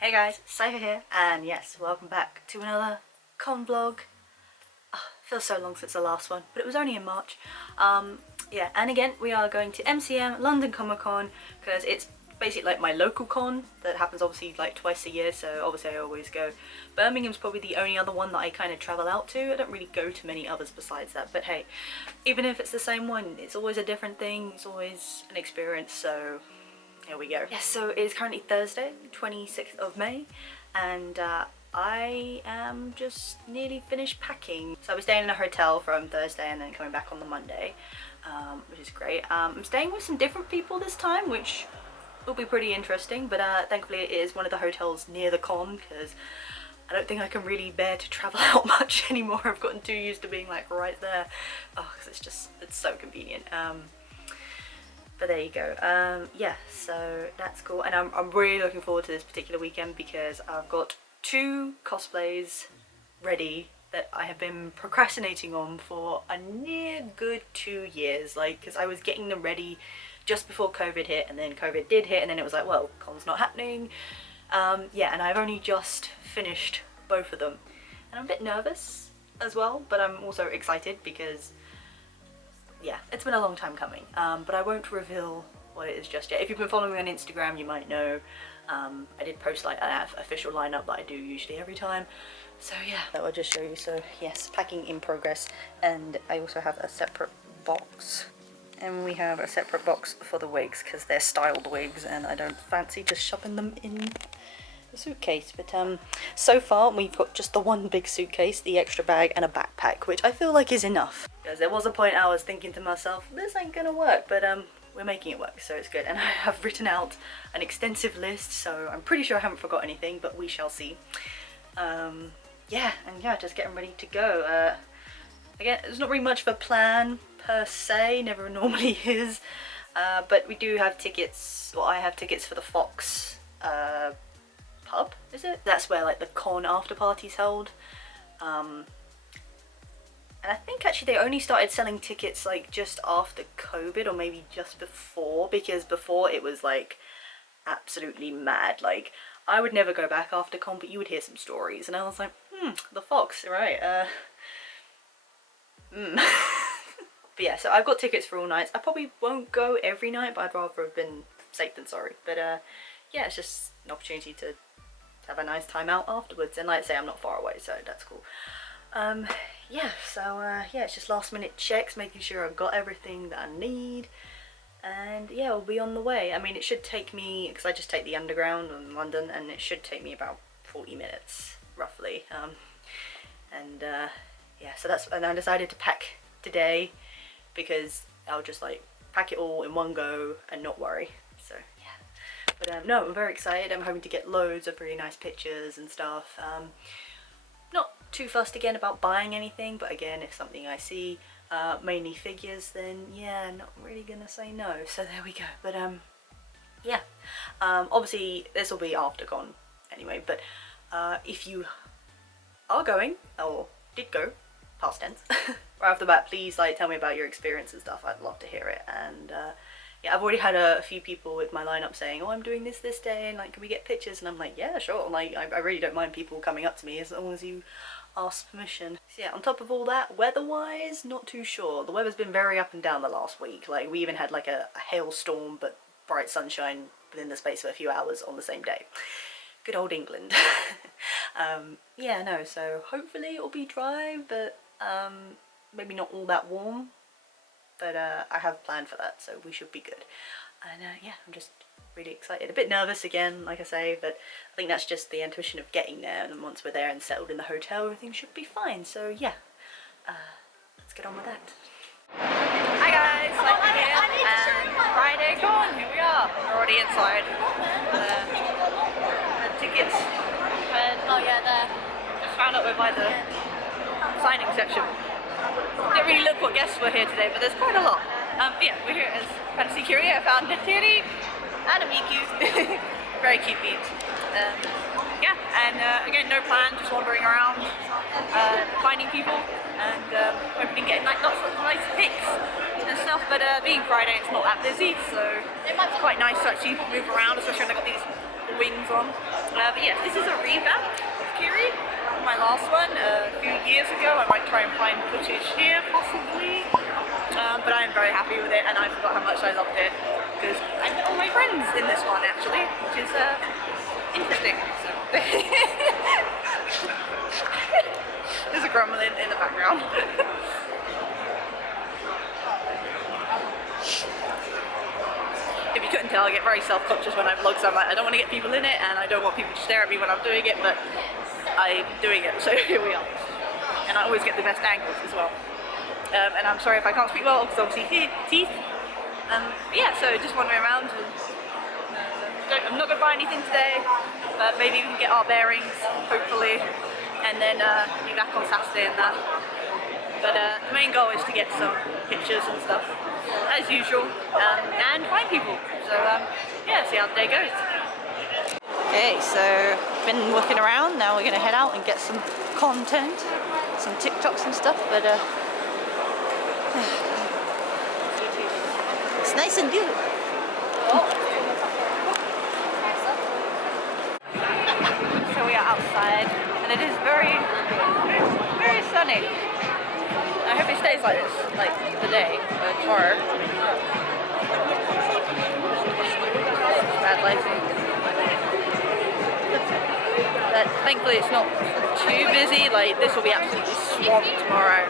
Hey guys, Cypher here, and yes, welcome back to another con vlog. Feels so long since the last one, but it was only in March. Yeah, and again, we are going to MCM, London Comic Con, because it's basically like my local con that happens obviously like twice a year, so obviously I always go. Birmingham's probably the only other one that I kind of travel out to. I don't really go to many others besides that, but hey, even if it's the same one, it's always a different thing, it's always an experience, so here we go. Yes, so it is currently Thursday, 26th of May, and I am just nearly finished packing. So I was staying in a hotel from Thursday and then coming back on the Monday, which is great. I'm staying with some different people this time, which will be pretty interesting, but thankfully it is one of the hotels near the con, because I don't think I can really bear to travel out much anymore. I've gotten too used to being like right there. Oh, because it's so convenient. But there you go. Yeah, so that's cool, and I'm really looking forward to this particular weekend because I've got 2 cosplays ready that I have been procrastinating on for a near good 2 years, like, because I was getting them ready just before COVID hit, and then COVID did hit, and then it was like, well, con's not happening. Yeah, and I've only just finished both of them, and I'm a bit nervous as well, but I'm also excited because yeah, it's been a long time coming, but I won't reveal what it is just yet. If you've been following me on Instagram, you might know I did post like an official lineup that I do usually every time. So yeah, that will just show you. So yes, packing in progress, and I also have a separate box. And we have a separate box for the wigs because they're styled wigs and I don't fancy just shoving them in the suitcase. But so far we've got just the one big suitcase, the extra bag and a backpack, which I feel like is enough. Because there was a point I was thinking to myself, this ain't gonna work, but we're making it work, so it's good. And I have written out an extensive list, so I'm pretty sure I haven't forgot anything, but we shall see. Yeah, and yeah, just getting ready to go. Again, there's not really much of a plan per se, never normally is, but we do have tickets, well, I have tickets for the Fox pub, is it? That's where like the con after party's held. And I think actually they only started selling tickets like just after COVID, or maybe just before, because before it was like absolutely mad. Like, I would never go back after con, but you would hear some stories, and I was like, the Fox, right? But yeah, so I've got tickets for all nights. I probably won't go every night, but I'd rather have been safe than sorry. But yeah, it's just an opportunity to have a nice time out afterwards, and like I say, I'm not far away, so that's cool. Yeah, so yeah, it's just last minute checks, making sure I've got everything that I need, and yeah, we'll be on the way. I mean, it should take me, because I just take the underground in London, and it should take me about 40 minutes roughly. Yeah, so that's, and I decided to pack today because I'll just like pack it all in one go and not worry. So yeah, but no, I'm very excited. I'm hoping to get loads of really nice pictures and stuff. Not too fussed again about buying anything, but again, if something I see, mainly figures, then yeah, not really gonna say no. So there we go. But yeah, obviously this will be after con anyway, but if you are going or did go, past tense, right off the bat, please like tell me about your experience and stuff. I'd love to hear it. And yeah, I've already had a few people with my lineup saying, oh, I'm doing this day, and like, can we get pictures? And I'm like, yeah, sure. Like, I really don't mind people coming up to me as long as you ask permission. So yeah, on top of all that, weather-wise, not too sure. The weather's been very up and down the last week. Like, we even had like a hailstorm, but bright sunshine within the space of a few hours on the same day. Good old England. Yeah, no, so hopefully it'll be dry, but maybe not all that warm, but I have planned for that, so we should be good. And yeah, I'm just really excited. A bit nervous again, like I say, but I think that's just the intuition of getting there, and then once we're there and settled in the hotel, everything should be fine. So yeah, let's get on with that. Hi guys, Cypher here, and Friday con, here we are. We're already inside. The tickets, and oh yeah, there. Just found out we're by the signing section. Didn't really look what guests were here today, but there's quite a lot. But yeah, we're here as Fantasy Curie. I found Natiri and a Miku. Very cute beans. Yeah, and again, no plan, just wandering around, finding people, and hoping getting like lots of nice pics and stuff. But being Friday, it's not that busy, so it's quite nice to actually move around, especially when I've got these wings on. But yeah, this is a revamp of Kiri from my last one a few years ago. I might try and find footage here possibly, but I'm very happy with it, and I forgot how much I loved it because I met all my friends in this one actually, which is interesting. So. There's a gremlin in the background. If you couldn't tell, I get very self-conscious when I vlog, so I'm like, I don't want to get people in it, and I don't want people to stare at me when I'm doing it, but I'm doing it, so here we are. And I always get the best angles as well. And I'm sorry if I can't speak well, because obviously teeth. Yeah, so just wandering around. And, I'm not going to buy anything today, but maybe we can get our bearings, hopefully, and then be back on Saturday and that. But the main goal is to get some pictures and stuff, as usual, and find people. So yeah, see how the day goes. Okay, so been looking around. Now we're gonna head out and get some content, some TikToks and stuff. But it's nice and beautiful. So we are outside, and it is very, very sunny. I hope it stays like this, like today or tomorrow. Bad lighting. But thankfully it's not too busy. Like this will be absolutely swamped tomorrow,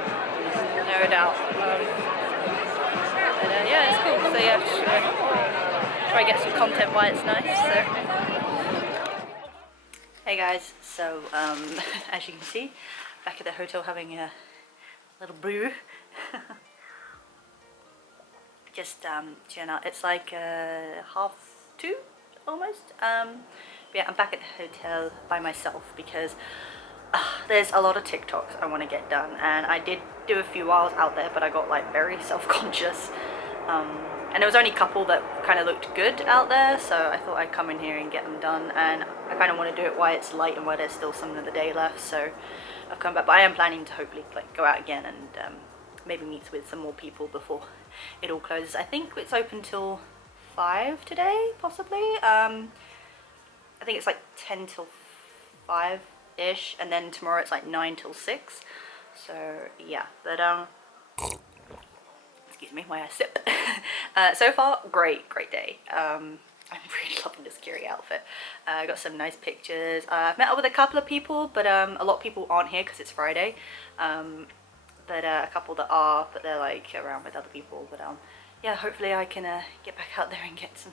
no doubt. But yeah, it's cool. So yeah, just try to get some content while it's nice. So. Hey guys, so as you can see, back at the hotel having a little brew. Just chilling out. It's like 2:30 almost. Yeah, I'm back at the hotel by myself because there's a lot of TikToks I want to get done, and I did do a few while I was out there, but I got like very self-conscious. And there was only a couple that kind of looked good out there, so I thought I'd come in here and get them done. And I kind of want to do it while it's light and while there's still some of the day left, so I've come back. But I am planning to hopefully like go out again and maybe meet with some more people before it all closes. I think it's open till 5 today, possibly. I think it's like 10 till 5-ish, and then tomorrow it's like 9 till 6. So yeah, but excuse me while I sip. So far, great day. I'm really loving this Kiri outfit. I got some nice pictures. I've met up with a couple of people, but a lot of people aren't here because it's Friday. But a couple that are, but they're like around with other people. But yeah, hopefully I can get back out there and get some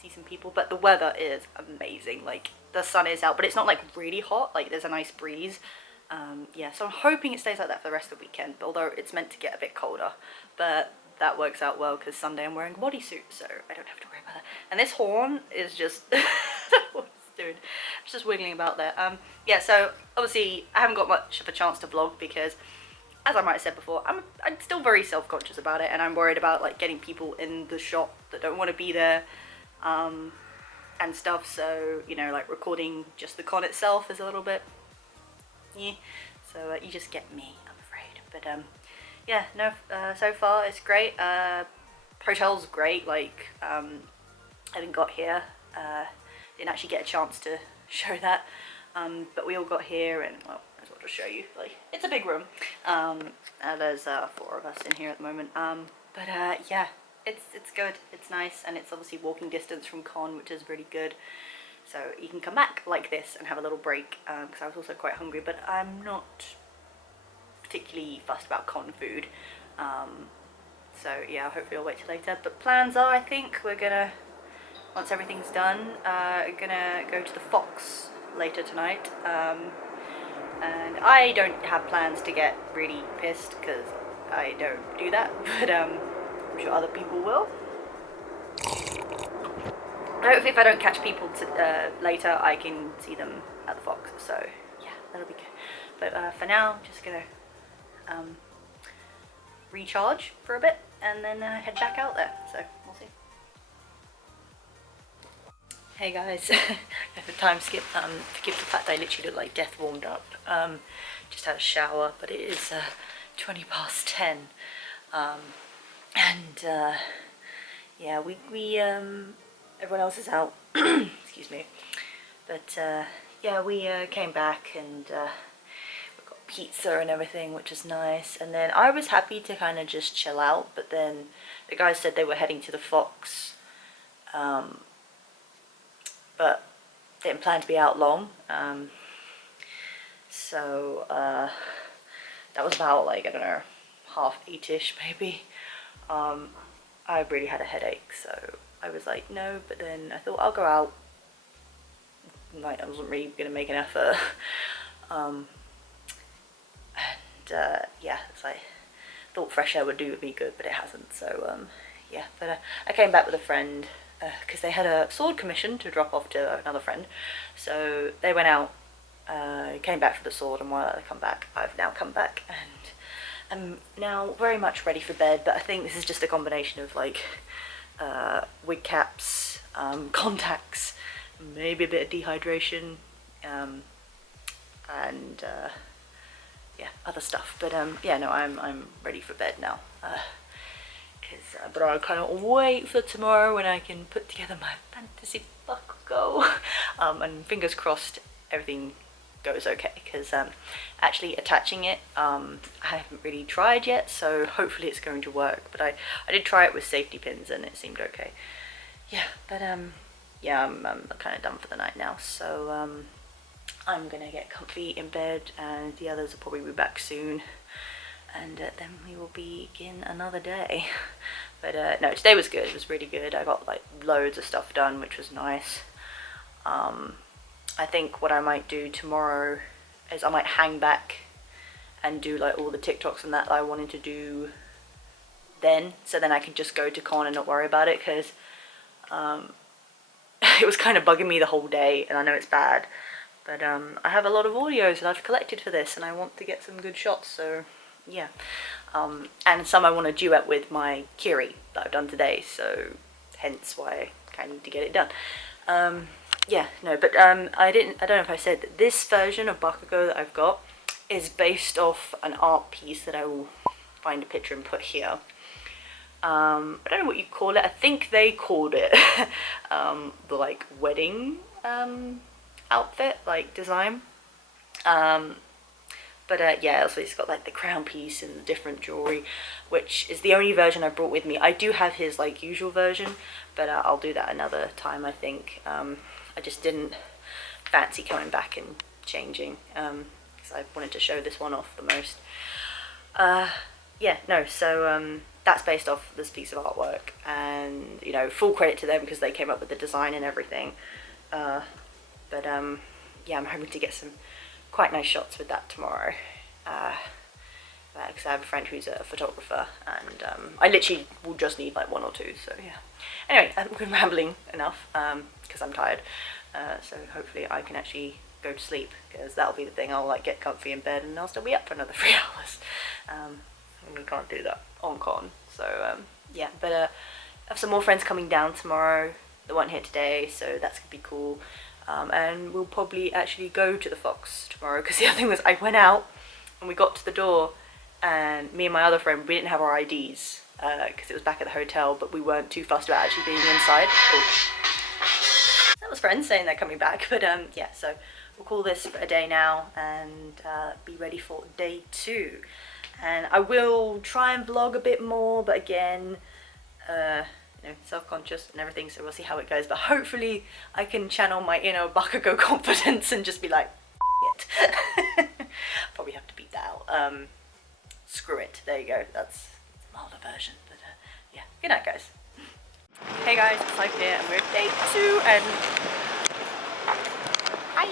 see some people. But the weather is amazing. Like the sun is out, but it's not like really hot. Like there's a nice breeze. Yeah, so I'm hoping it stays like that for the rest of the weekend, although it's meant to get a bit colder, but that works out well because Sunday I'm wearing a bodysuit, so I don't have to worry about that. And this horn is just what it's doing. It's just wiggling about there. Yeah, so obviously I haven't got much of a chance to vlog because, as I might have said before, I'm still very self-conscious about it, and I'm worried about like getting people in the shop that don't want to be there and stuff. So you know, like recording just the con itself is a little bit so you just get me, I'm afraid. But yeah, no, so far it's great. Hotel's great. Like I didn't got here, didn't actually get a chance to show that, but we all got here, and well, I just want to show you. Like it's a big room. There's 4 of us in here at the moment. But yeah, it's good. It's nice, and it's obviously walking distance from con, which is really good. So you can come back like this and have a little break, because I was also quite hungry, but I'm not particularly fussed about con food. So yeah, hopefully I'll wait till later. But plans are, I think we're gonna, once everything's done, gonna go to the Fox later tonight. And I don't have plans to get really pissed because I don't do that, but I'm sure other people will. Hopefully if I don't catch people later, I can see them at the Fox, so yeah, that'll be good. But for now, I'm just gonna recharge for a bit and then head back out there, so we'll see. Hey guys, the time skip, forgive the fact that I literally look like death warmed up. Just had a shower, but it is 20 past 10. And yeah, we everyone else is out. Excuse me. But yeah, we came back and we got pizza and everything, which is nice. And then I was happy to kind of just chill out, but then the guys said they were heading to the Fox, but they didn't plan to be out long. So that was about like, I don't know, 8:30ish maybe. I really had a headache, so I was like no, but then I thought I'll go out. Like, I wasn't really gonna make an effort. Yeah, it's like, thought fresh air would do me good, but it hasn't. So yeah, but I came back with a friend because they had a sword commission to drop off to another friend, so they went out, came back for the sword, and while I come back, I've now come back and I'm now very much ready for bed. But I think this is just a combination of like wig caps, contacts, maybe a bit of dehydration, and yeah, other stuff. But yeah, no, I'm ready for bed now. But I'll kind of wait for tomorrow when I can put together my fantasy Bakugo. And fingers crossed everything goes okay, because actually attaching it, I haven't really tried yet, so hopefully it's going to work. But I did try it with safety pins and it seemed okay. Yeah, but yeah, I'm kind of done for the night now, so I'm gonna get comfy in bed, and the others will probably be back soon, and then we will begin another day. But no, today was good. It was really good. I got like loads of stuff done, which was nice. I think what I might do tomorrow is I might hang back and do like all the TikToks and that I wanted to do then, so then I can just go to con and not worry about it, because it was kind of bugging me the whole day, and I know it's bad, but I have a lot of audios that I've collected for this and I want to get some good shots, so yeah. And some I want to duet with my Kiri that I've done today, so hence why I kind of need to get it done. Yeah, no, but I don't know if I said that this version of Bakugo that I've got is based off an art piece that I will find a picture and put here. I don't know what you call it. I think they called it the like wedding outfit, like design. But yeah, also it's got like the crown piece and the different jewelry, which is the only version I brought with me. I do have his like usual version, but I'll do that another time, I think. I just didn't fancy coming back and changing, because I wanted to show this one off the most. Yeah, no, so that's based off this piece of artwork, and you know, full credit to them because they came up with the design and everything. But yeah, I'm hoping to get some quite nice shots with that tomorrow, because I have a friend who's a photographer, and I literally will just need like one or two, so yeah. Anyway, I've been rambling enough because I'm tired, so hopefully I can actually go to sleep, because that'll be the thing. I'll like get comfy in bed and I'll still be up for another 3 hours, and we can't do that on con, so yeah. But I have some more friends coming down tomorrow that weren't here today, so that's gonna be cool. And we'll probably actually go to the Fox tomorrow, because the other thing was I went out and we got to the door, and me and my other friend, we didn't have our IDs because it was back at the hotel, but we weren't too fussed about actually being inside. Oh. That was friends saying they're coming back, but yeah, so we'll call this a day now and be ready for day 2. And I will try and vlog a bit more, but again, you know, self-conscious and everything, so we'll see how it goes. But hopefully I can channel my inner Bakugo confidence and just be like, it. Probably have to beat that out. Screw it. There you go. That's a milder version. But yeah. Good night, guys. Hey guys, it's Life here, and we're at day 2, and hi.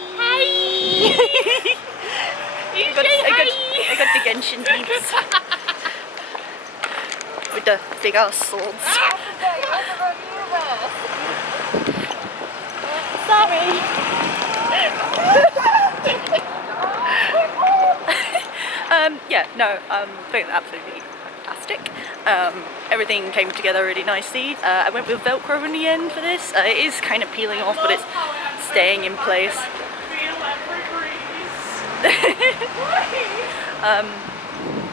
I got the Genshin deeps with the big ass swords. Sorry. Yeah, no, feeling absolutely fantastic. Everything came together really nicely. I went with Velcro in the end for this. It is kind of peeling off, but it's staying in place.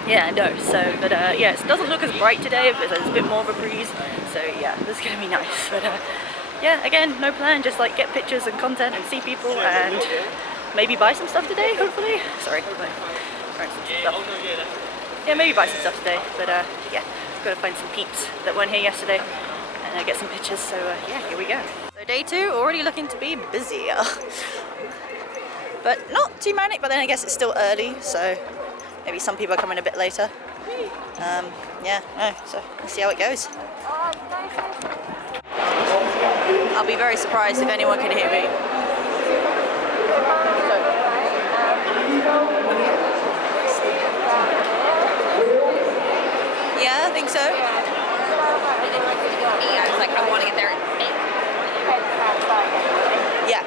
Yeah, no, so, but yeah, it doesn't look as bright today, but there's a bit more of a breeze, so yeah, this is gonna be nice. But yeah, again, no plan, just like get pictures and content and see people and maybe buy some stuff today, hopefully. Sorry, yeah, maybe buy some stuff today, but yeah, gotta find some peeps that weren't here yesterday and get some pictures, so yeah, here we go. So day 2, already looking to be busier. But not too manic, but then I guess it's still early, so maybe some people are coming a bit later. Yeah, no, so let's see how it goes. I'll be very surprised if anyone can hear me. Yeah, I think so. I was like, I want to get there. Yeah.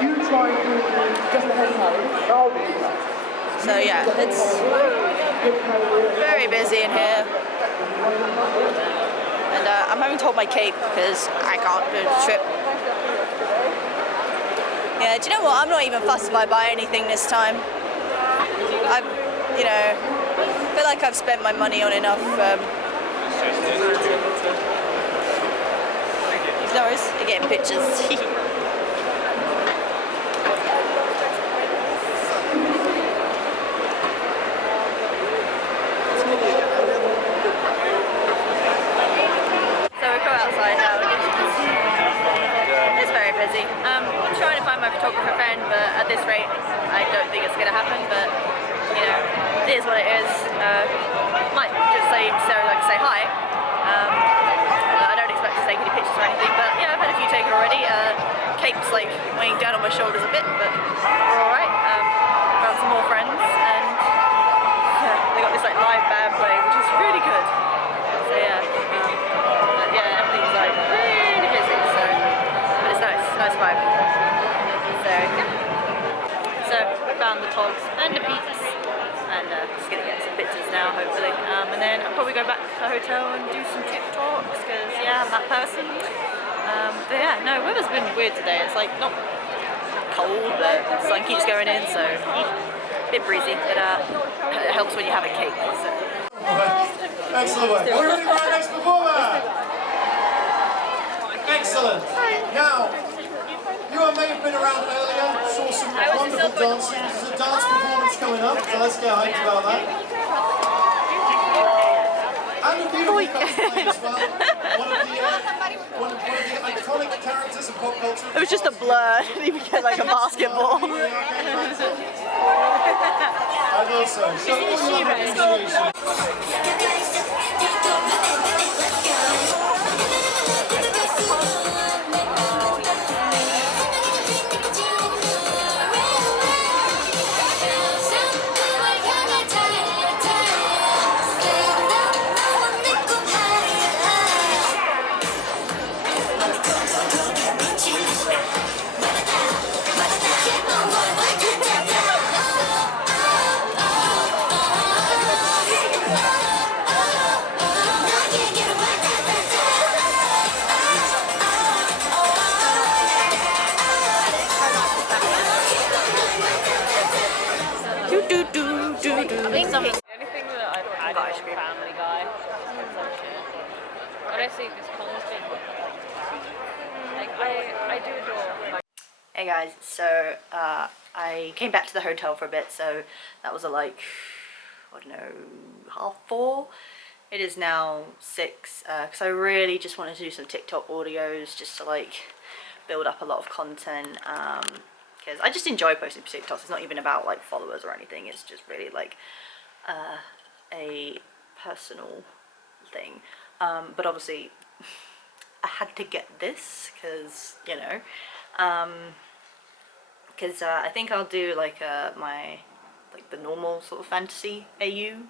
You try to just ahead home. So yeah, it's very busy in here. And I'm having to hold my cape because I can't do the trip. Yeah, do you know what? I'm not even fussed if I buy anything this time. I've, you know, feel like I've spent my money on enough. No worries, you're getting pictures. I'm trying to find my photographer friend, but at this rate I don't think it's going to happen, but you know, it is what it is. Might just say hi. I don't expect to take any pictures or anything, but yeah, I've had a few taken already. Cape's like weighing down on my shoulders a bit, but we're alright. Found some more friends, and yeah, they got this like live band playing, which is really good. So yeah, but yeah, everything's like really busy, so but it's nice vibe. So yeah, so I found the togs and the peeps, and just gonna get some pictures now, hopefully, and then I'll probably go back to the hotel and do some TikToks, because yeah, I'm that person. But yeah, no, weather's been weird today. It's like not cold, but the sun keeps going in, so a bit breezy, but it helps when you have a cake. So. Excellent work. We're ready for our next performer. Excellent. Now, you may have been around earlier, saw some wonderful dancing. There's a dance performance coming up, so let's get hyped about that. And a beautiful cosplay as well. One of the iconic characters of pop culture. It was just a blur. I didn't even get like a basketball. I will so. Show all your appreciation. Anything that I've had is Family Guy. Honestly, this Cole's been like I do adore. Hey guys, so I came back to the hotel for a bit, so that was at like, I don't know, 3:30. It is now 6, because I really just wanted to do some TikTok audios just to like build up a lot of content, because I just enjoy posting TikToks. It's not even about like followers or anything, it's just really like a personal thing, but obviously I had to get this because, you know, because I think I'll do like my the normal sort of fantasy AU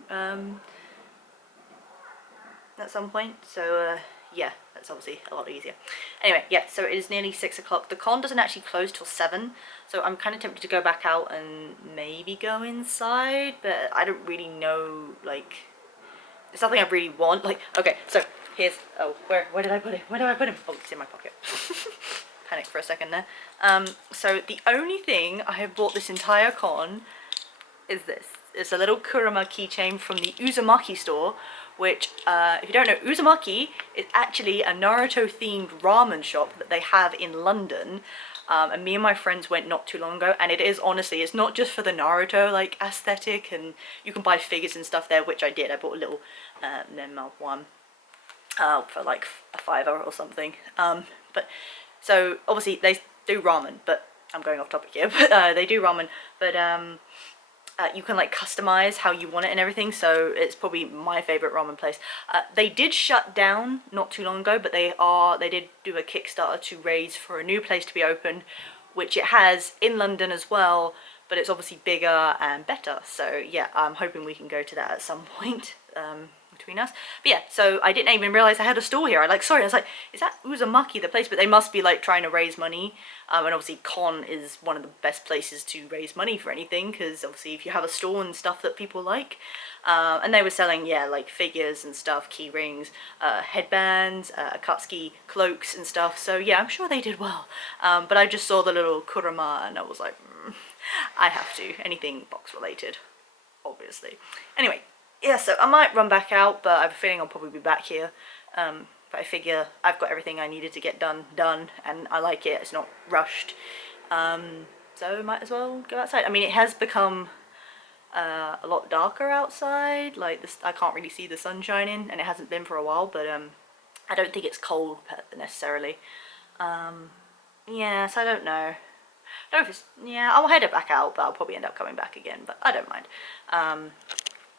at some point, so yeah, that's obviously a lot easier. Anyway, yeah, so it is nearly 6 o'clock. The con doesn't actually close till 7, so I'm kind of tempted to go back out and maybe go inside, but I don't really know, like, it's something I really want. Like, okay, so here's, oh, where did I put it? Where did I put him? Oh, it's in my pocket. Panicked for a second there. So the only thing I have bought this entire con is this. It's a little Kurama keychain from the Uzumaki store, which, if you don't know, Uzumaki is actually a Naruto-themed ramen shop that they have in London. And me and my friends went not too long ago, and it is, honestly, it's not just for the Naruto, like, aesthetic, and you can buy figures and stuff there, which I did. I bought a little Nenma one for like a $5 or something. But, so, obviously, they do ramen, but, I'm going off topic here, but they do ramen, but you can like customize how you want it and everything, so it's probably my favorite ramen place. They did shut down not too long ago, but they did do a Kickstarter to raise for a new place to be opened, which it has in London as well, but it's obviously bigger and better. So yeah, I'm hoping we can go to that at some point between us. But yeah, so I didn't even realize I had a store here. I was like, is that Uzumaki the place? But they must be like trying to raise money. And obviously Con is one of the best places to raise money for anything, because obviously if you have a store and stuff that people like. And they were selling, yeah, like figures and stuff, key rings, headbands, Akatsuki cloaks and stuff. So yeah, I'm sure they did well. But I just saw the little kurama and I was like, I have to. Anything box related, obviously. Anyway, yeah, so I might run back out, but I have a feeling I'll probably be back here. But I figure I've got everything I needed to get done, and I like it. It's not rushed. So might as well go outside. I mean, it has become a lot darker outside. Like, this, I can't really see the sun shining, and it hasn't been for a while, but I don't think it's cold necessarily. Yeah, so I don't know. I don't know if it's, yeah, I'll head it back out, but I'll probably end up coming back again, but I don't mind.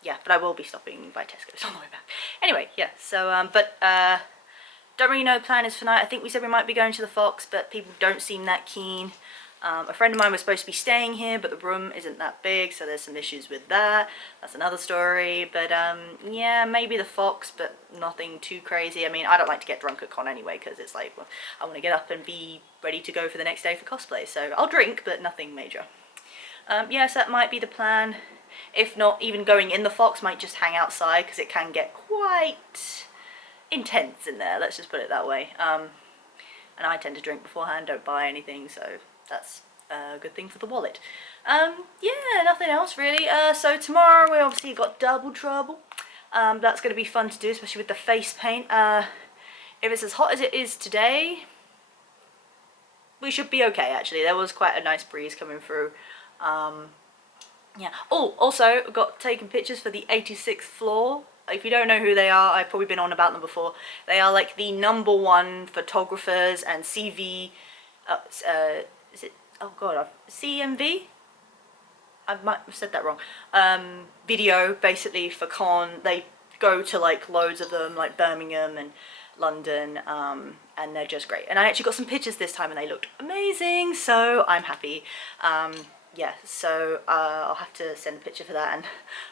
Yeah, but I will be stopping by Tesco's on the way back. Anyway, yeah, so, don't really know the plan is for tonight. I think we said we might be going to the Fox, but people don't seem that keen. A friend of mine was supposed to be staying here, but the room isn't that big, so there's some issues with that. That's another story, but yeah, maybe the Fox, but nothing too crazy. I mean, I don't like to get drunk at con anyway, because it's like, well, I want to get up and be ready to go for the next day for cosplay, so I'll drink, but nothing major. Yes, that might be the plan. If not, even going in the Fox, might just hang outside, because it can get quite intense in there, let's just put it that way. And I tend to drink beforehand, don't buy anything, so that's a good thing for the wallet. Yeah, nothing else really. So tomorrow we obviously got Double Trouble. That's going to be fun to do, especially with the face paint. If it's as hot as it is today, we should be okay actually. There was quite a nice breeze coming through. Yeah. Oh, also got taken pictures for the 86th floor. If you don't know who they are, I've probably been on about them before. They are like the #1 photographers and CV, is it, oh god, CMV? I might have said that wrong. Video, basically, for con. They go to like loads of them, like Birmingham and London, and they're just great. And I actually got some pictures this time and they looked amazing, so I'm happy. Yeah, so I'll have to send a picture for that and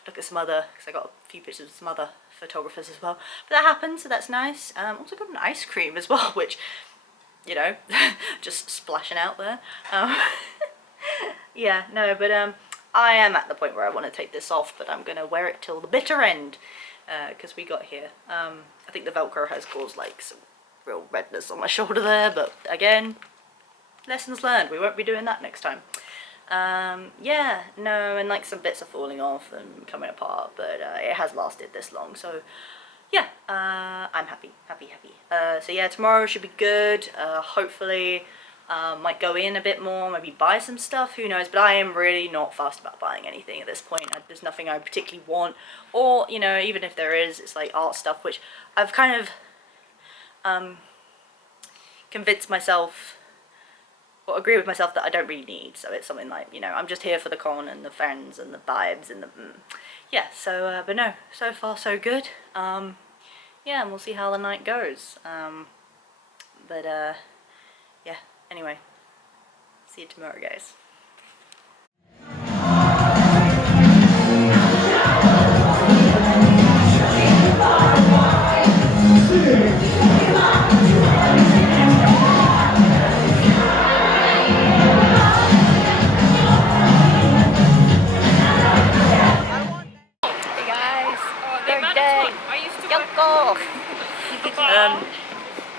look at some other, because I got a few pictures of some other photographers as well. But that happened, so that's nice. Also got an ice cream as well, which, you know, just splashing out there. Yeah, no, but I am at the point where I want to take this off, but I'm going to wear it till the bitter end, because we got here. I think the Velcro has caused like some real redness on my shoulder there, but again, lessons learned. We won't be doing that next time. Yeah, no, and like some bits are falling off and coming apart, but it has lasted this long, so yeah, I'm happy. So yeah, tomorrow should be good. Hopefully might go in a bit more, maybe buy some stuff, who knows, but I am really not fussed about buying anything at this point. There's nothing I particularly want, or, you know, even if there is, it's like art stuff, which I've kind of convinced myself, or agree with myself that I don't really need. So it's something like, you know, I'm just here for the con and the friends and the vibes and the yeah, so but no, so far so good. Yeah, and we'll see how the night goes. But yeah, anyway, see you tomorrow, guys.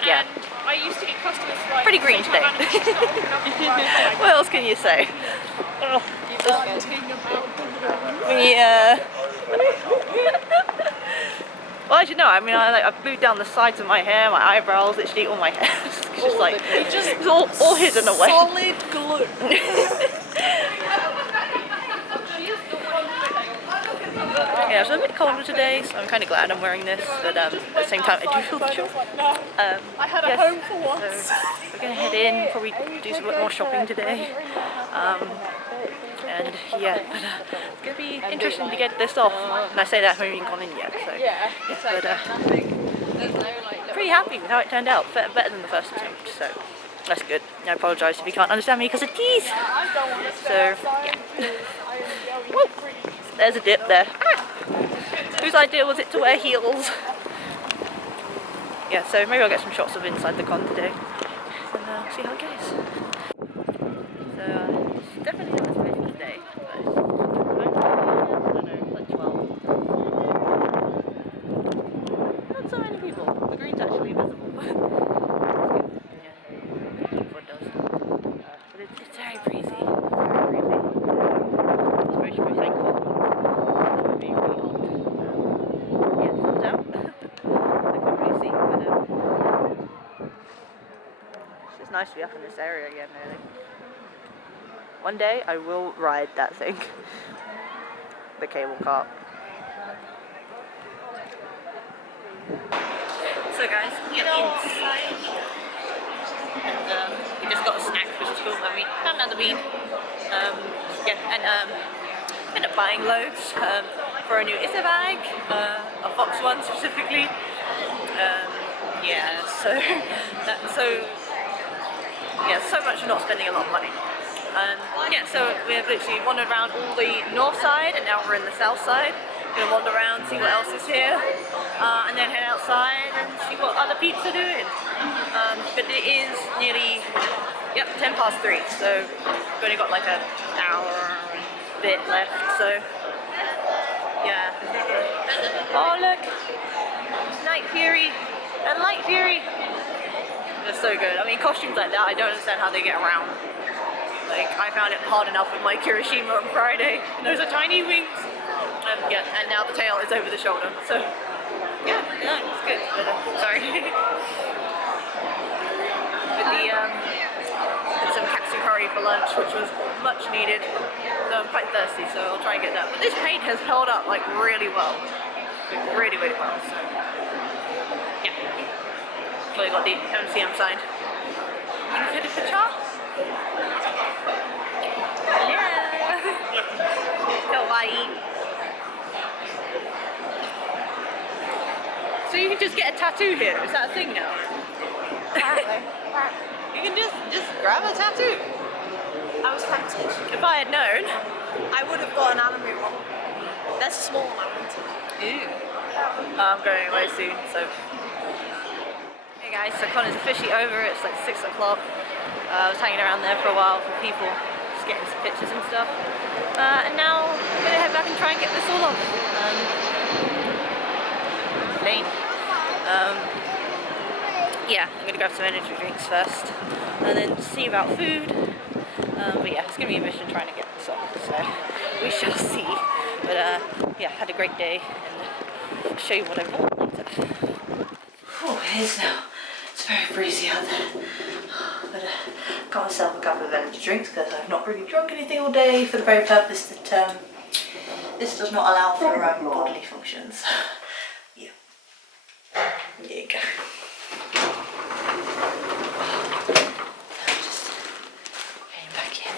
Yeah. I used to get customers like Pretty green today. What else can you say? Well, actually, no. I mean, I glued down the sides of my hair, my eyebrows, literally all my hair. It's just like it's all hidden away. Solid glue. Yeah, it's a bit colder today, so I'm kind of glad I'm wearing this, but at the same time, I do feel the chill. I had a home for once. So we're gonna head in, probably do some more shopping today. And yeah, but it's gonna be interesting to get this off. And I say that I haven't even gone in yet, so Yeah, but pretty happy with how it turned out. Better than the first attempt, so that's good. I apologise if you can't understand me because of teeth. So yeah. Whoa, there's a dip there. Ah! Whose idea was it to wear heels? Yeah, so maybe I'll get some shots of inside the con today and see how it goes. So it's definitely not as busy today, but I don't know, it's like 12. Not so many people. The green's actually visible. That's good. Yeah, Kingford does. But it's very breezy. It's very breezy. It's very thankful. It's being really hot. Yeah, sun's out. I can't really see, but it's just nice to be up in this area again, really. One day I will ride that thing. The cable car. So guys, we're inside. And we just got a snack, which is cool. I mean, found another bean. Yeah, and ended up buying loads for a new Issa bag, a Fox one specifically. Yeah, so so much for not spending a lot of money. Yeah, so we have literally wandered around all the north side, and now we're in the south side. Gonna wander around, see what else is here, and then head outside and see what other peeps are doing. But it is nearly 3:10, so we've only got like an hour and a bit left. So yeah. Oh look, it's Night Fury and Light Fury. They're so good. I mean, costumes like that, I don't understand how they get around. Like, I found it hard enough with my Kirishima on Friday. And those are tiny wings. Yeah, and now the tail is over the shoulder. So, yeah, it's good. But, sorry. With the, some katsu curry for lunch, which was much needed. So I'm quite thirsty, so I'll try and get that. But this paint has held up, like, really well. Like, really, really well, so. Yeah. So we got the MCM sign. You can fit a picture? Kawaii. So you can just get a tattoo here? Is that a thing now? You can just grab a tattoo. I was tempted. If I had known. I would have got an anime one. There's a small one I wanted. Ew. I'm going away soon, so. Hey guys, so con is officially over. It's like 6 o'clock. I was hanging around there for a while for people, just getting some pictures and stuff. And now I'm gonna head back and try and get this all off. Lane. Yeah, I'm gonna grab some energy drinks first, and then see about food. But yeah, it's gonna be a mission trying to get this off, so we shall see. But yeah, had a great day, and I'll show you what I bought later. Oh, it is now. It's very breezy out there. But got myself a couple of energy drinks because I've not really drunk anything all day, for the very purpose that this does not allow for bodily functions. Yeah. There you go. I'm just heading back in.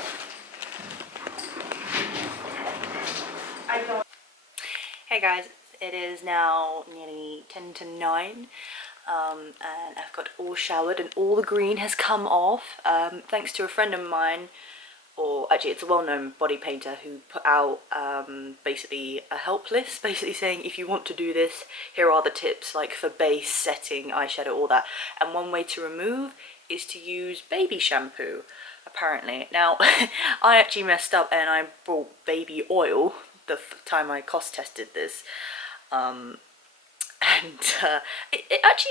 Hey guys, it is now nearly 10 to 9. And I've got all showered and all the green has come off, thanks to a friend of mine, or actually it's a well-known body painter who put out basically a help list, basically saying if you want to do this, here are the tips, like for base, setting, eyeshadow, all that. And one way to remove is to use baby shampoo, apparently. Now, I actually messed up and I bought baby oil the time I cost tested this. And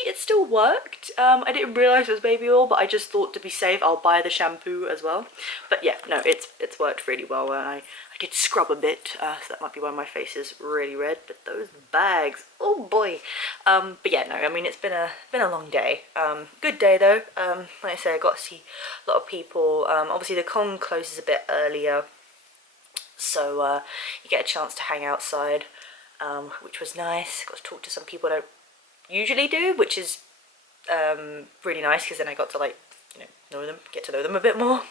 it still worked. I didn't realise it was baby oil, but I just thought to be safe I'll buy the shampoo as well. But yeah, no, it's worked really well, and I did scrub a bit, so that might be why my face is really red. But those bags, oh boy. But yeah, no, I mean, it's been a long day. Good day though. Like I said, I got to see a lot of people. Obviously the con closes a bit earlier, so you get a chance to hang outside, which was nice. Got to talk to some people I don't usually do, which is really nice, because then I got to, like, you know them, get to know them a bit more.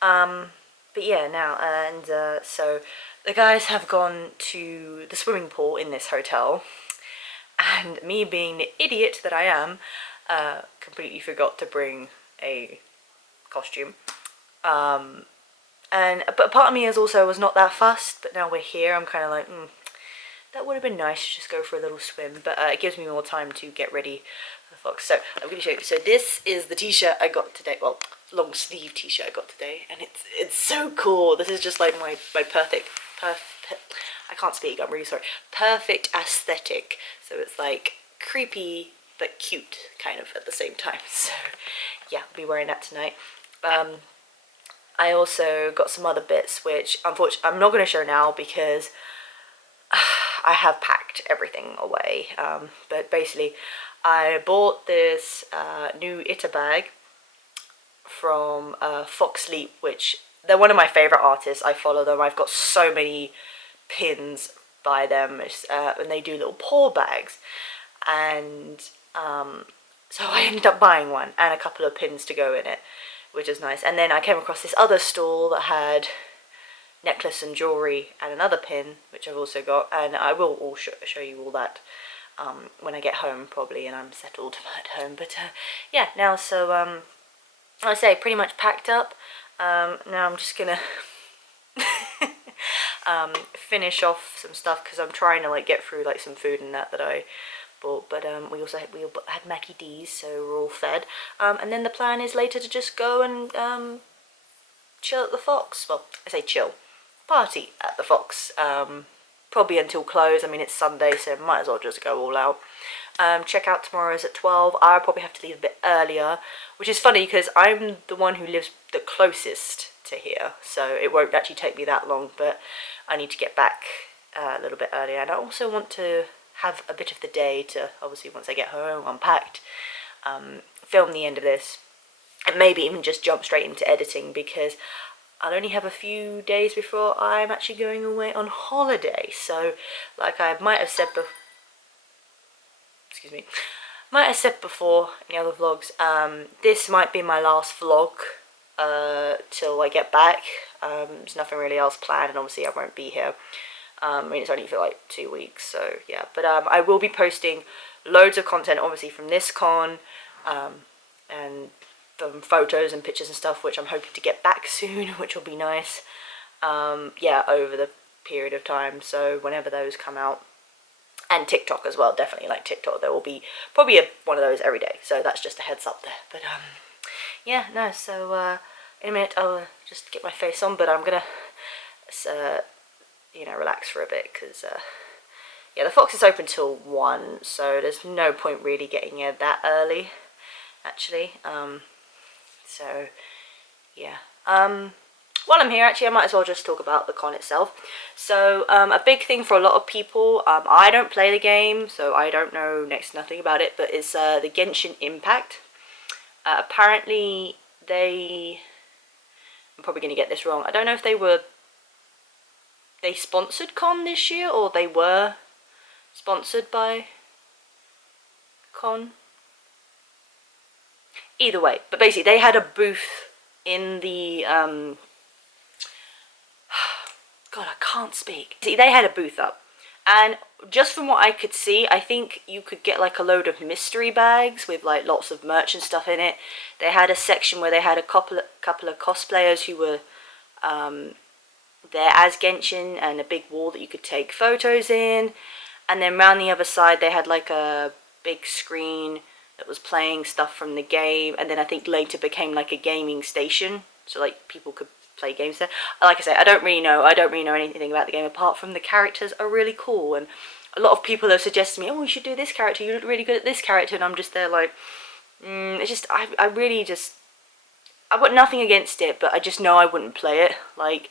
But yeah, now, and so the guys have gone to the swimming pool in this hotel, and me being the idiot that I am, completely forgot to bring a costume. But part of me was not that fussed, but now we're here, I'm kind of like, that would have been nice to just go for a little swim, but it gives me more time to get ready for the Fox. So I'm going to show you. So this is the t-shirt I got today, well, long sleeve t-shirt I got today, and it's so cool. This is just like my perfect, I can't speak, I'm really sorry, perfect aesthetic. So it's like creepy but cute kind of at the same time. So yeah, I'll be wearing that tonight. I also got some other bits which unfortunately I'm not going to show now because I have packed everything away. But basically I bought this new Itta bag from Fox Sleep, which they're one of my favourite artists. I follow them. I've got so many pins by them, and they do little paw bags, and so I ended up buying one and a couple of pins to go in it, which is nice. And then I came across this other stall that had necklace and jewellery and another pin, which I've also got, and I will all show you all that when I get home probably and I'm settled at home. But yeah, now so I say pretty much packed up. Now I'm just gonna finish off some stuff because I'm trying to like get through like some food and that I bought. But we also had Mackie D's, so we're all fed. And then the plan is later to just go and chill at the Fox. Well, I say chill, party at the Fox. Probably until close. I mean, it's Sunday, so might as well just go all out. Check out tomorrow's at 12. I'll probably have to leave a bit earlier, which is funny because I'm the one who lives the closest to here, so it won't actually take me that long, but I need to get back a little bit earlier. And I also want to have a bit of the day to, obviously once I get home, unpacked, film the end of this, and maybe even just jump straight into editing, because I'll only have a few days before I'm actually going away on holiday. So like I might have said before, in the other vlogs, this might be my last vlog till I get back. There's nothing really else planned, and obviously I won't be here. I mean, it's only for like 2 weeks, so yeah. But I will be posting loads of content, obviously, from this con, and from photos and pictures and stuff, which I'm hoping to get back soon, which will be nice. Yeah, over the period of time, so whenever those come out. And TikTok as well, definitely like TikTok. There will be probably one of those every day, so that's just a heads up there. But yeah, no, so in a minute I'll just get my face on, but I'm gonna you know, relax for a bit, because yeah, the Fox is open till 1, so there's no point really getting here that early, actually. So yeah, while I'm here, actually, I might as well just talk about the con itself. So a big thing for a lot of people, I don't play the game, so I don't know next to nothing about it, but it's the Genshin Impact. Apparently I'm probably going to get this wrong, I don't know if they sponsored con this year, or they were sponsored by con. Either way, but basically they had a booth in the God, I can't speak. See, they had a booth up, and just from what I could see, I think you could get like a load of mystery bags with like lots of merch and stuff in it. They had a section where they had a couple of cosplayers who were there as Genshin, and a big wall that you could take photos in. And then around the other side they had like a big screen that was playing stuff from the game, and then I think later became like a gaming station, so like people could play games there. Like I say, I don't really know anything about the game apart from the characters are really cool, and a lot of people have suggested to me, oh, you should do this character, you look really good at this character, and I'm just there like, it's just, I really just, I've got nothing against it, but I just know I wouldn't play it. Like,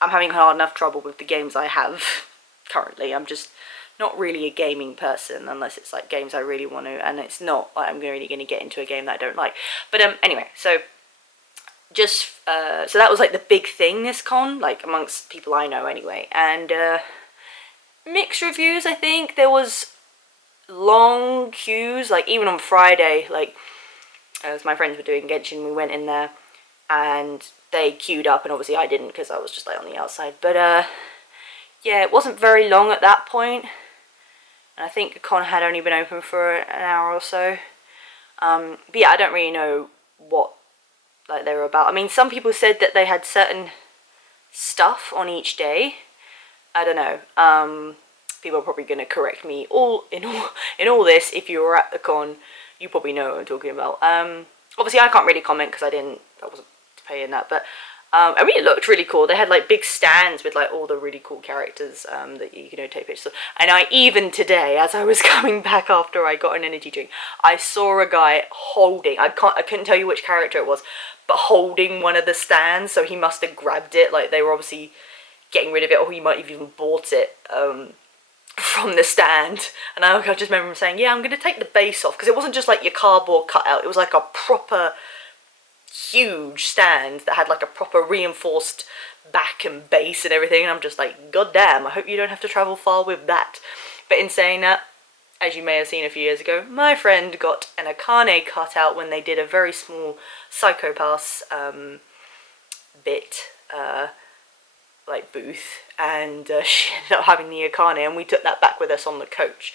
I'm having hard enough trouble with the games I have currently. I'm just not really a gaming person unless it's like games I really want to, and it's not like I'm really going to get into a game that I don't like. But anyway, so just so that was like the big thing this con, like amongst people I know anyway, and mixed reviews. I think there was long queues, like even on Friday, like as my friends were doing Genshin, we went in there and they queued up, and obviously I didn't because I was just like on the outside. But yeah, it wasn't very long at that point, and I think the con had only been open for an hour or so. But yeah, I don't really know what like they were about. I mean, some people said that they had certain stuff on each day. I don't know. People are probably going to correct me in all this. If you were at the con, you probably know what I'm talking about. Obviously I can't really comment because I wasn't paying that, but I mean, it looked really cool. They had like big stands with like all the really cool characters that you can take pictures of. And I even today, as I was coming back after I got an energy drink, I saw a guy holding, I couldn't tell you which character it was, but holding one of the stands. So he must have grabbed it, like they were obviously getting rid of it, or he might have even bought it from the stand. And I just remember him saying, yeah, I'm going to take the base off, because it wasn't just like your cardboard cutout, it was like a proper huge stand that had like a proper reinforced back and base and everything, and I'm just like, god damn, I hope you don't have to travel far with that. But in saying that, as you may have seen a few years ago, my friend got an Akane cutout when they did a very small Psychopass bit like booth, and she ended up having the Akane, and we took that back with us on the coach.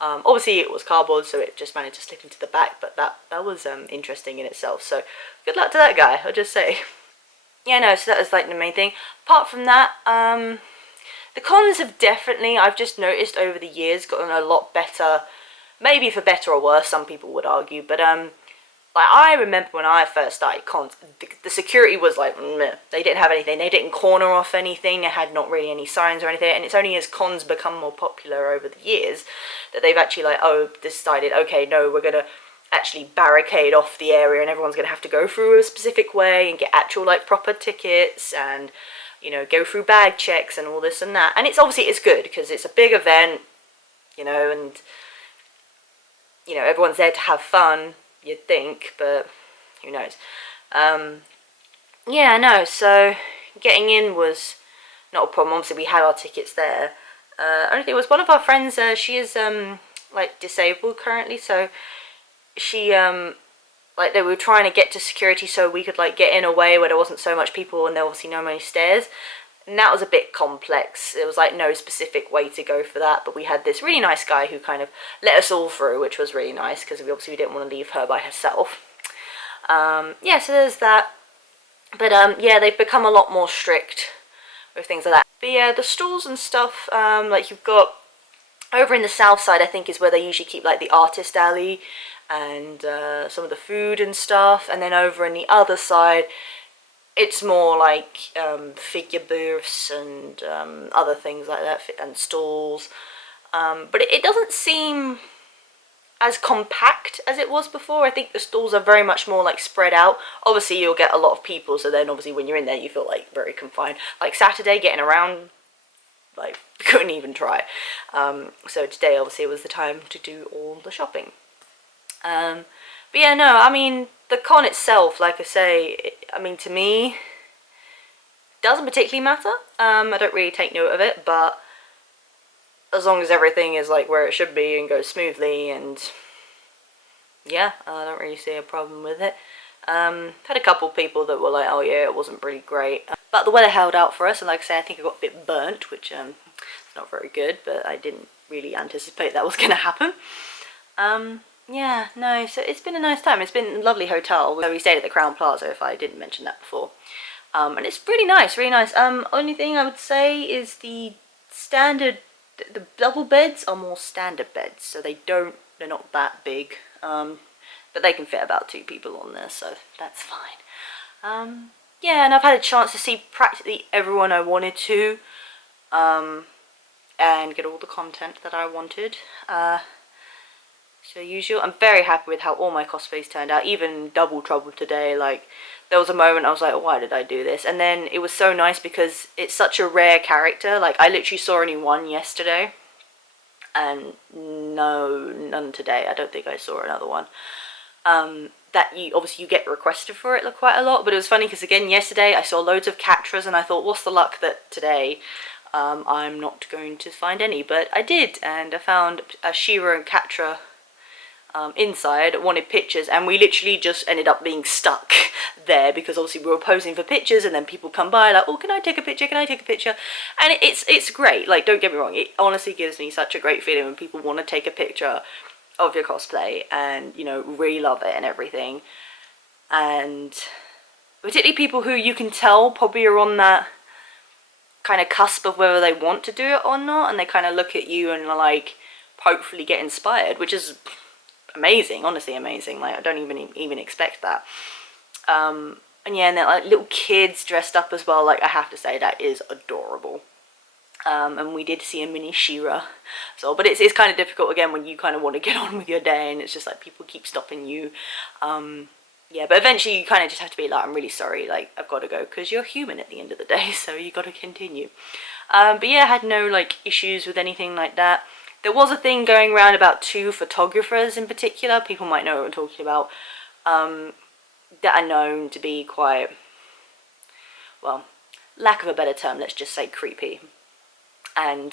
Obviously it was cardboard, so it just managed to slip into the back, but that was interesting in itself, so good luck to that guy, I'll just say. Yeah, no, so that was like the main thing. Apart from that, the cons have definitely, I've just noticed over the years, gotten a lot better, maybe for better or worse, some people would argue, but like I remember when I first started cons, the security was like, meh. They didn't have anything, they didn't corner off anything, they had not really any signs or anything, and it's only as cons become more popular over the years that they've actually like, decided, okay, no, we're gonna actually barricade off the area and everyone's gonna have to go through a specific way and get actual like proper tickets and, you know, go through bag checks and all this and that. And it's obviously, it's good because it's a big event, you know, and you know, everyone's there to have fun, you'd think, but who knows. Yeah, no, so getting in was not a problem. Obviously we had our tickets there. Only thing was, one of our friends, she is like disabled currently, so she like they were trying to get to security so we could like get in a way where there wasn't so much people and there obviously no many stairs, and that was a bit complex. There was like no specific way to go for that, but we had this really nice guy who kind of let us all through, which was really nice because we obviously didn't want to leave her by herself. Yeah, so there's that. But yeah, they've become a lot more strict with things like that. But yeah, the stalls and stuff, like you've got over in the south side, I think is where they usually keep like the artist alley and some of the food and stuff, and then over in the other side it's more like figure booths and other things like that, and stalls, but it doesn't seem as compact as it was before. I think the stalls are very much more like spread out. Obviously you'll get a lot of people, so then obviously when you're in there you feel like very confined. Like Saturday, getting around, like couldn't even try. So today obviously was the time to do all the shopping. But yeah, no, I mean the con itself, like I say, I mean to me doesn't particularly matter. I don't really take note of it, but as long as everything is like where it should be and goes smoothly, and yeah, I don't really see a problem with it. Had a couple people that were like, oh yeah, it wasn't really great, but the weather held out for us, and like I say, I think I got a bit burnt, which is not very good, but I didn't really anticipate that was going to happen. Yeah, no, so it's been a nice time. It's been a lovely hotel. We stayed at the Crown Plaza, if I didn't mention that before. And it's really nice, really nice. Only thing I would say is the double beds are more standard beds, so they're not that big. But they can fit about 2 people on there, so that's fine. Yeah, and I've had a chance to see practically everyone I wanted to, and get all the content that I wanted. So usual. I'm very happy with how all my cosplays turned out, even Double Trouble today. Like, there was a moment I was like, oh, why did I do this? And then it was so nice because it's such a rare character. Like, I literally saw only one yesterday, and none today. I don't think I saw another one. That you get requested for it quite a lot, but it was funny because again yesterday I saw loads of Catras and I thought, what's the luck that today I'm not going to find any, but I did, and I found a She-Ra and Catra inside, wanted pictures, and we literally just ended up being stuck there because obviously we were posing for pictures and then people come by like, oh, can I take a picture, can I take a picture? And it's great, like, don't get me wrong, it honestly gives me such a great feeling when people want to take a picture of your cosplay and, you know, really love it and everything. And particularly people who you can tell probably are on that kind of cusp of whether they want to do it or not, and they kind of look at you and like hopefully get inspired, which is amazing, honestly amazing. Like, I don't even expect that. And yeah, and they're like little kids dressed up as well. Like, I have to say that is adorable. And we did see a mini She-Ra, so, but it's kind of difficult again when you kind of want to get on with your day and it's just like people keep stopping you. Yeah, but eventually you kind of just have to be like, I'm really sorry, like, I've got to go, because you're human at the end of the day, so you got to continue. But yeah, I had no like issues with anything like that. There was a thing going around about 2 photographers in particular, people might know what I'm talking about, that are known to be quite, well, lack of a better term, let's just say creepy. And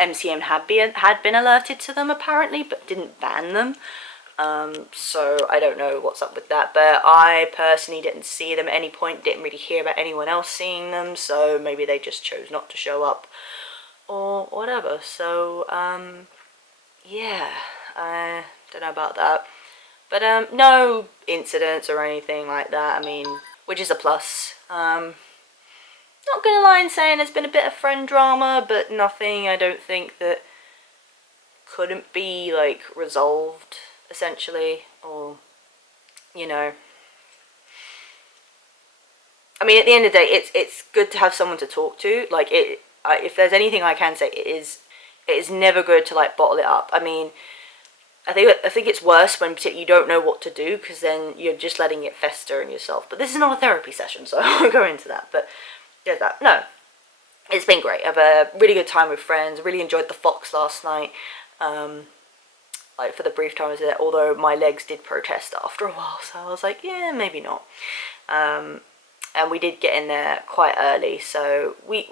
MCM had been alerted to them apparently, but didn't ban them. So I don't know what's up with that, but I personally didn't see them at any point, didn't really hear about anyone else seeing them, so maybe they just chose not to show up or whatever. So yeah, I don't know about that, but no incidents or anything like that, I mean, which is a plus. Not gonna lie and saying there's been a bit of friend drama, but nothing I don't think that couldn't be like resolved essentially, or, you know, I mean, at the end of the day, it's good to have someone to talk to. Like, if there's anything I can say, it is never good to like bottle it up. I mean, I think it's worse when you don't know what to do, because then you're just letting it fester in yourself. But this is not a therapy session, so I won't go into that. But there's that. No, it's been great. I've a really good time with friends. Really enjoyed the Fox last night. Like, for the brief time I was there, although my legs did protest after a while, so I was like, yeah, maybe not. And we did get in there quite early, so we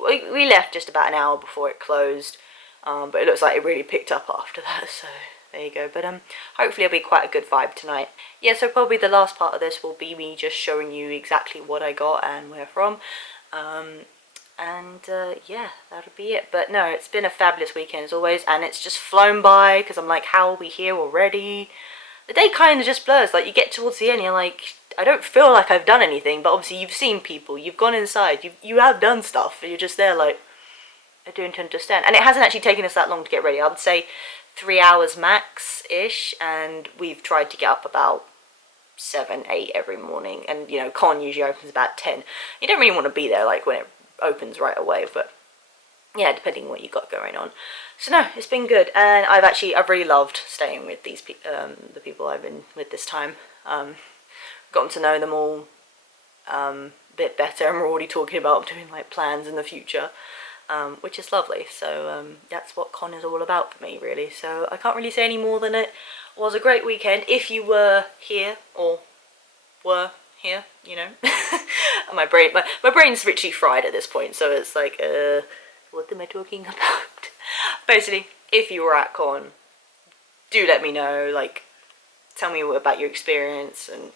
left just about an hour before it closed, but it looks like it really picked up after that, so there you go. But hopefully it'll be quite a good vibe tonight. Yeah, so probably the last part of this will be me just showing you exactly what I got and where from. Yeah, that'll be it. But no, it's been a fabulous weekend as always, and it's just flown by, because I'm like, how are we here already? The day kind of just blurs. Like, you get towards the end, you're like, I don't feel like I've done anything, but obviously you've seen people, you've gone inside, you have done stuff, and you're just there like, I don't understand. And it hasn't actually taken us that long to get ready. I would say 3 hours max-ish, and we've tried to get up about 7, 8 every morning, and, you know, con usually opens about 10. You don't really want to be there like when it opens right away, but yeah, depending on what you got going on. So no, it's been good, and I've really loved staying with these the people I've been with this time. Gotten to know them all a bit better, and we're already talking about doing like plans in the future, which is lovely. So that's what con is all about for me, really. So I can't really say any more than it was a great weekend. If you were here, or were here, you know. my brain's literally fried at this point, so it's like, what am I talking about? Basically, if you were at con, do let me know, like, tell me about your experience, and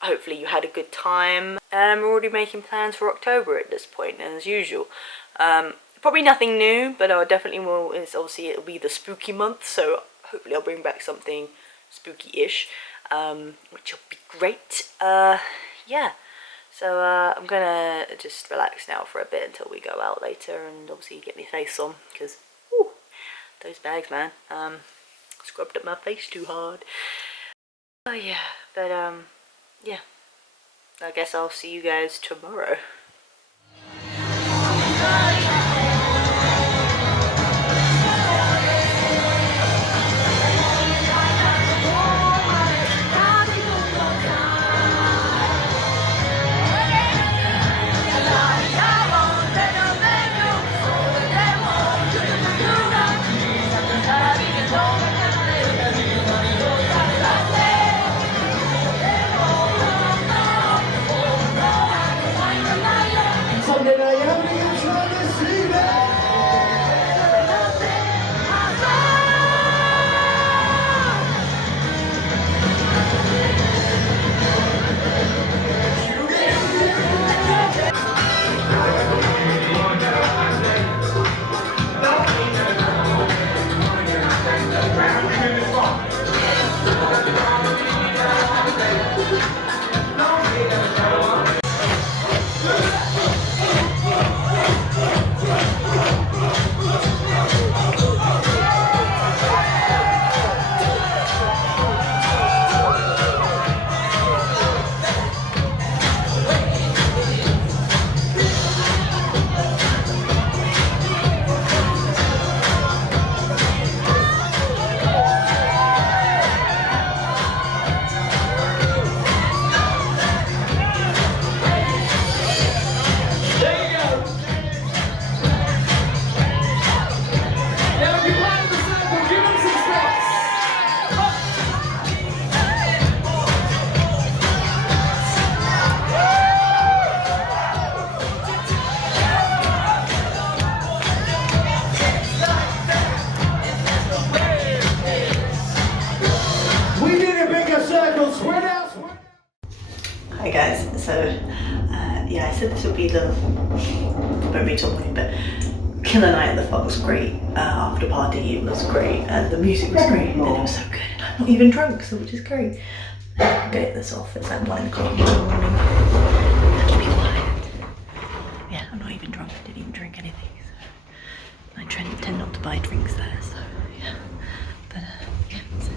hopefully you had a good time. We're already making plans for October at this point, as usual. Probably nothing new, but I definitely will, obviously it'll be the spooky month, so hopefully I'll bring back something spooky-ish, which will be great. Yeah, so I'm gonna just relax now for a bit until we go out later, and obviously get my face on, because those bags, man, scrubbed up my face too hard. Oh yeah, but yeah, I guess I'll see you guys tomorrow. Hi guys, so yeah, I said this would be the, won't be talking, but killer night at the Fox was great. After party, it was great, and the music was great, and it was so good. And I'm not even drunk, so which is great. I'm gonna get this off, it's like 1 o'clock in the morning. I have to be quiet. Yeah, I'm not even drunk, I didn't even drink anything. So I tend not to buy drinks there, so yeah. But yeah, so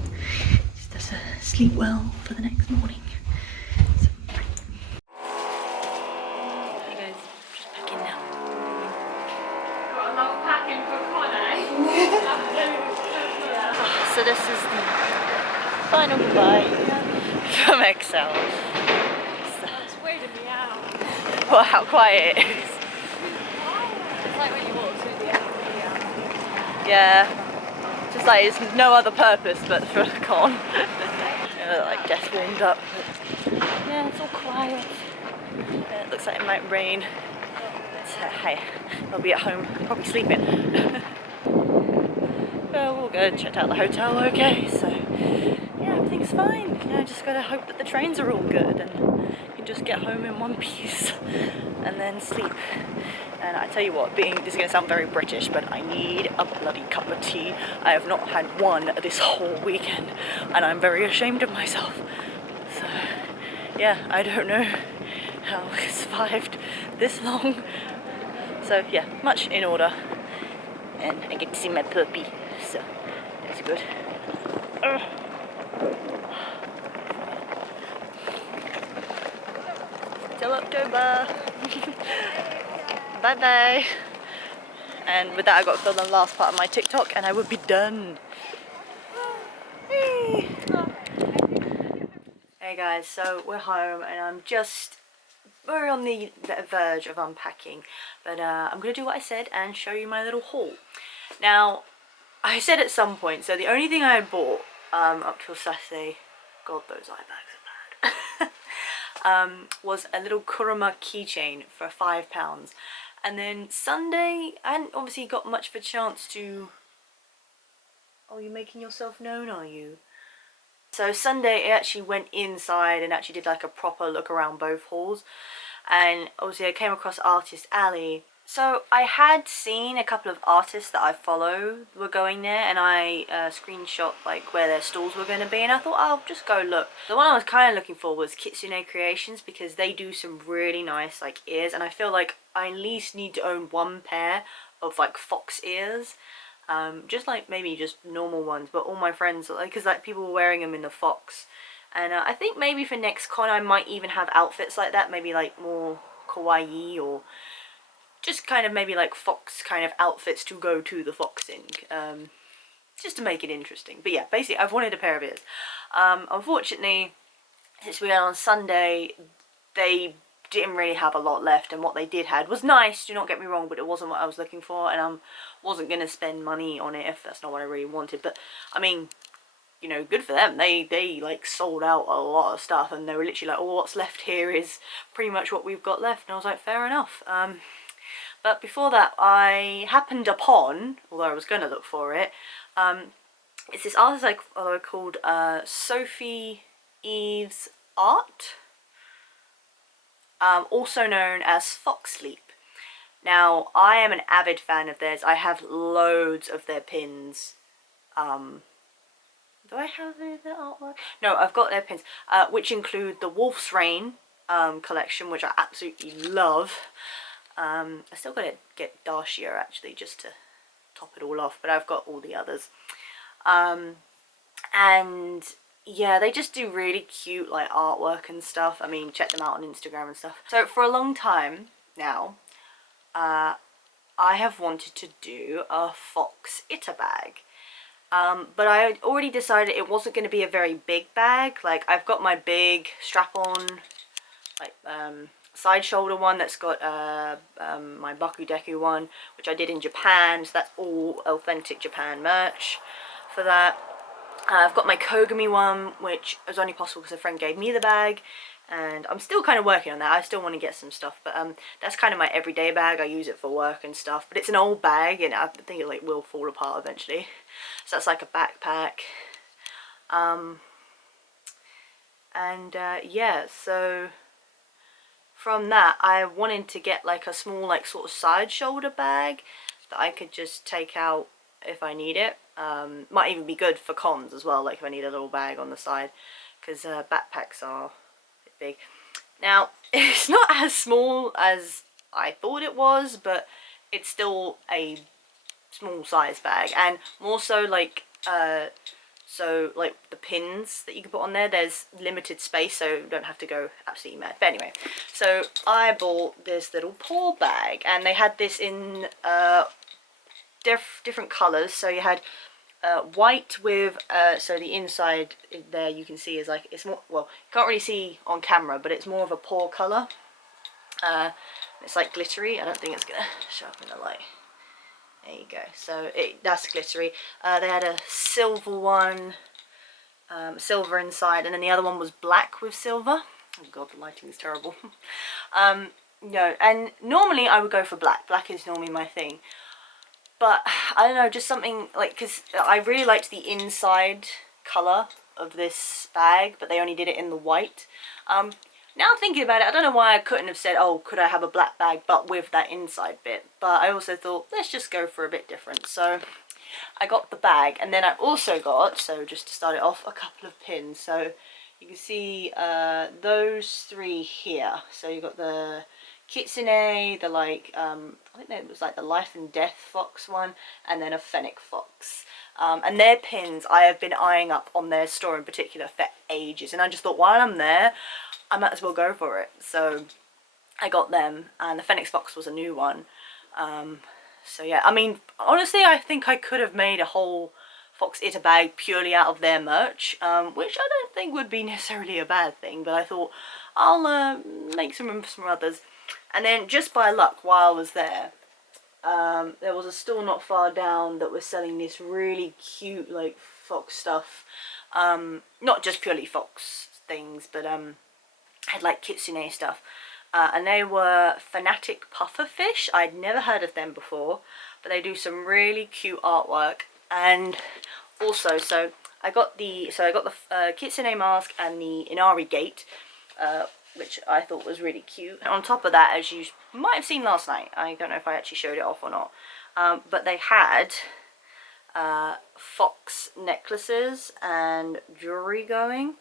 just have to sleep well for the next morning. So, hey guys, just packing now. Got a lot of packing for Connie. So this is the final goodbye from Excel. It's weirding me out. Well, how quiet it is. It's like when you walk through the end of the Yeah, just like it's no other purpose but for a con. Like death warmed up. But yeah, it's all quiet. Yeah, it looks like it might rain. But hey, I'll be at home, probably sleeping. Well, we'll go and check out the hotel, okay, so yeah, everything's fine. You know, just gotta hope that the trains are all good and you can just get home in one piece and then sleep. And I tell you what, this is gonna sound very British, but I need a bloody cup of tea. I have not had one this whole weekend and I'm very ashamed of myself. So yeah, I don't know how I survived this long. So yeah, much in order. And I get to see my puppy, so that's good. Till October. Bye bye. And with that, I got to film the last part of my TikTok, and I will be done. Hey guys, so we're home, and we're on the verge of unpacking, but I'm gonna do what I said and show you my little haul. Now, I said at some point, so the only thing I had bought up till Saturday, God, those eye bags are bad, was a little Kuruma keychain for £5. And then Sunday, I hadn't obviously got much of a chance to... Oh, you're making yourself known, are you? So Sunday, I actually went inside and actually did like a proper look around both halls. And obviously I came across Artist Alley. So I had seen a couple of artists that I follow were going there, and I screenshot like where their stalls were going to be, and I thought I'll just go look. The one I was kind of looking for was Kitsune Creations, because they do some really nice like ears, and I feel like I at least need to own one pair of like fox ears. Just like maybe just normal ones, but all my friends, like, because like people were wearing them in the fox. And I think maybe for next con I might even have outfits like that, maybe like more kawaii, or just kind of maybe like fox kind of outfits to go to the foxing, just to make it interesting. But yeah, basically I've wanted a pair of ears. Unfortunately, since we went on Sunday, they didn't really have a lot left, and what they did had was nice, do not get me wrong, but it wasn't what I was looking for, and I wasn't going to spend money on it if that's not what I really wanted. But I mean, you know, good for them. They like sold out a lot of stuff, and they were literally like, oh, what's left here is pretty much what we've got left. And I was like, fair enough. But before that, I happened upon, although I was going to look for it, it's this artist called Sophie Eves Art, also known as Fox Sleep. Now, I am an avid fan of theirs. I have loads of their pins. Do I have their artwork? No, I've got their pins, which include the Wolf's Rain collection, which I absolutely love. I still got to get Darshia actually, just to top it all off, but I've got all the others. And yeah, they just do really cute like artwork and stuff. I mean, check them out on Instagram and stuff. So for a long time now, I have wanted to do a Fox Itta bag. But I had already decided it wasn't going to be a very big bag. Like, I've got my big strap-on, like, side shoulder one that's got my Baku Deku one, which I did in Japan, so that's all authentic Japan merch for that. I've got my Kogami one, which was only possible because a friend gave me the bag, and I'm still kind of working on that. I still want to get some stuff, but that's kind of my everyday bag. I use it for work and stuff, but it's an old bag, and I think it like will fall apart eventually. So that's like a backpack. Yeah, so from that, I wanted to get like a small like sort of side shoulder bag that I could just take out if I need it. Might even be good for cons as well, like if I need a little bag on the side, because backpacks are a bit big. Now, it's not as small as I thought it was, but it's still a small size bag, and more so like so like the pins that you can put on there, there's limited space, so you don't have to go absolutely mad. But anyway, so I bought this little paw bag, and they had this in different colours. So you had white with so the inside there you can see is like, it's more, well, you can't really see on camera, but it's more of a paw colour. It's like glittery. I don't think it's gonna show up in the light. There you go. So that's glittery. They had a silver one, silver inside, and then the other one was black with silver. Oh god, the lighting is terrible. No, and normally I would go for black. Black is normally my thing. But I don't know, just something like, because I really liked the inside colour of this bag, but they only did it in the white. Now thinking about it, I don't know why I couldn't have said, oh, could I have a black bag but with that inside bit. But I also thought, let's just go for a bit different. So I got the bag, and then I also got, so just to start it off, a couple of pins. So you can see those three here. So you got the Kitsune, the like, I think it was like the Life and Death Fox one, and then a Fennec Fox. And their pins I have been eyeing up on their store in particular for ages, and I just thought, while I'm there, I might as well go for it. So I got them, and the Fennec Fox was a new one. So yeah, I mean, honestly, I think I could have made a whole Fox Itter bag purely out of their merch, which I don't think would be necessarily a bad thing, but I thought I'll make some room for some others. And then just by luck, while I was there, there was a store not far down that was selling this really cute like fox stuff, not just purely fox things, but had like kitsune stuff, and they were Fanatic Pufferfish. I'd never heard of them before, but they do some really cute artwork. And also, so I got the kitsune mask and the Inari gate, which I thought was really cute. And on top of that, as you might have seen last night, I don't know if I actually showed it off or not, but they had fox necklaces and jewelry going.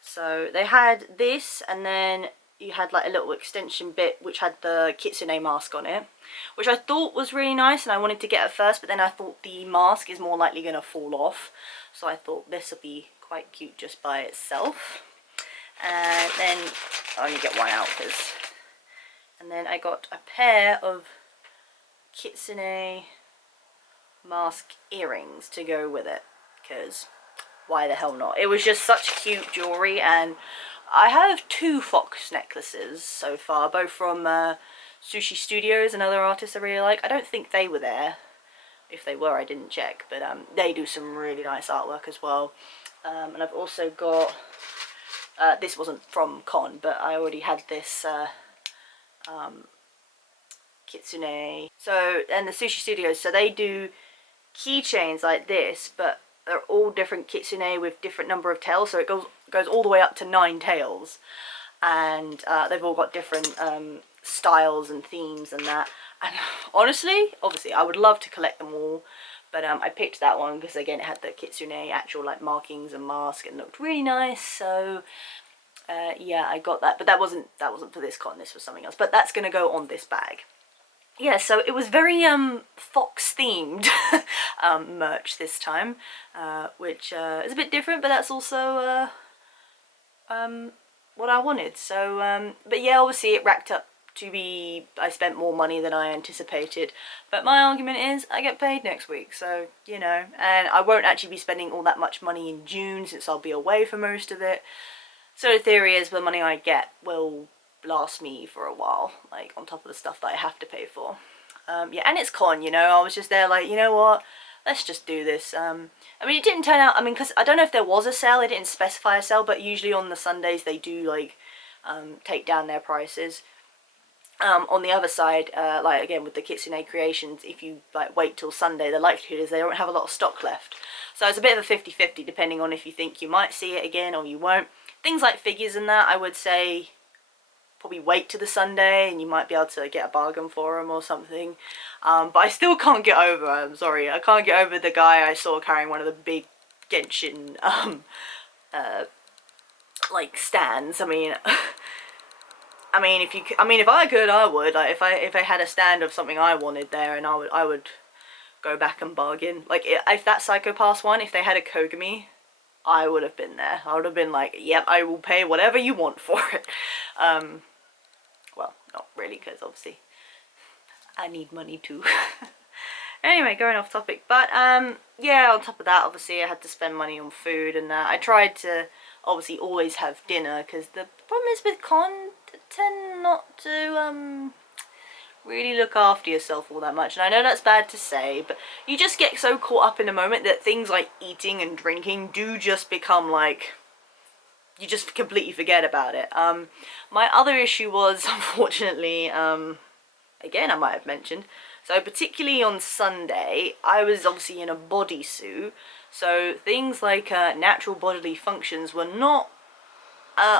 So they had this, and then you had like a little extension bit which had the kitsune mask on it, which I thought was really nice, and I wanted to get it first, but then I thought the mask is more likely going to fall off, so I thought this would be quite cute just by itself. And then I only get one out, and then I got a pair of kitsune mask earrings to go with it, because why the hell not? It was just such cute jewellery, and I have two fox necklaces so far, both from Sushi Studios, another artist I really like. I don't think they were there. If they were, I didn't check, but they do some really nice artwork as well. And I've also got, this wasn't from Con, but I already had this kitsune. So, and the Sushi Studios, so they do keychains like this, but they're all different kitsune with different number of tails, so it goes all the way up to 9 tails, and they've all got different styles and themes and that. And honestly, obviously, I would love to collect them all, but I picked that one because again it had the kitsune actual like markings and mask and looked really nice. So yeah, I got that, but that wasn't for this con. This was something else, but that's gonna go on this bag. Yeah, so it was very fox themed merch this time, which is a bit different, but that's also what I wanted. So but yeah, obviously it racked up to be, I spent more money than I anticipated, but my argument is I get paid next week, so you know, and I won't actually be spending all that much money in June since I'll be away for most of it. So the theory is the money I get will last me for a while, like on top of the stuff that I have to pay for. Yeah, and it's con, you know, I was just there like, you know what, let's just do this. I mean, it didn't turn out, I mean, because I don't know if there was a sale, they didn't specify a sale, but usually on the Sundays they do like take down their prices. On the other side, like again with the Kitsune Creations, if you like wait till Sunday, the likelihood is they don't have a lot of stock left. So it's a bit of a 50-50 depending on if you think you might see it again or you won't. Things like figures and that, I would say probably wait to the Sunday and you might be able to get a bargain for them or something. But I still can't get over, I'm sorry, I can't get over the guy I saw carrying one of the big Genshin like stands. I mean if I could, I would. Like if I had a stand of something I wanted there, and I would go back and bargain. Like if that Psycho Pass one, if they had a Kogami, I would have been there. I would have been like, yep, I will pay whatever you want for it. Well, not really, because obviously I need money too. Anyway, going off topic, but yeah, on top of that, obviously I had to spend money on food, and I tried to obviously always have dinner, because the problem is with con, tend not to really look after yourself all that much. And I know that's bad to say, but you just get so caught up in the moment that things like eating and drinking do just become like, you just completely forget about it. My other issue was, unfortunately, again I might have mentioned, so particularly on Sunday, I was obviously in a bodysuit, so things like natural bodily functions were not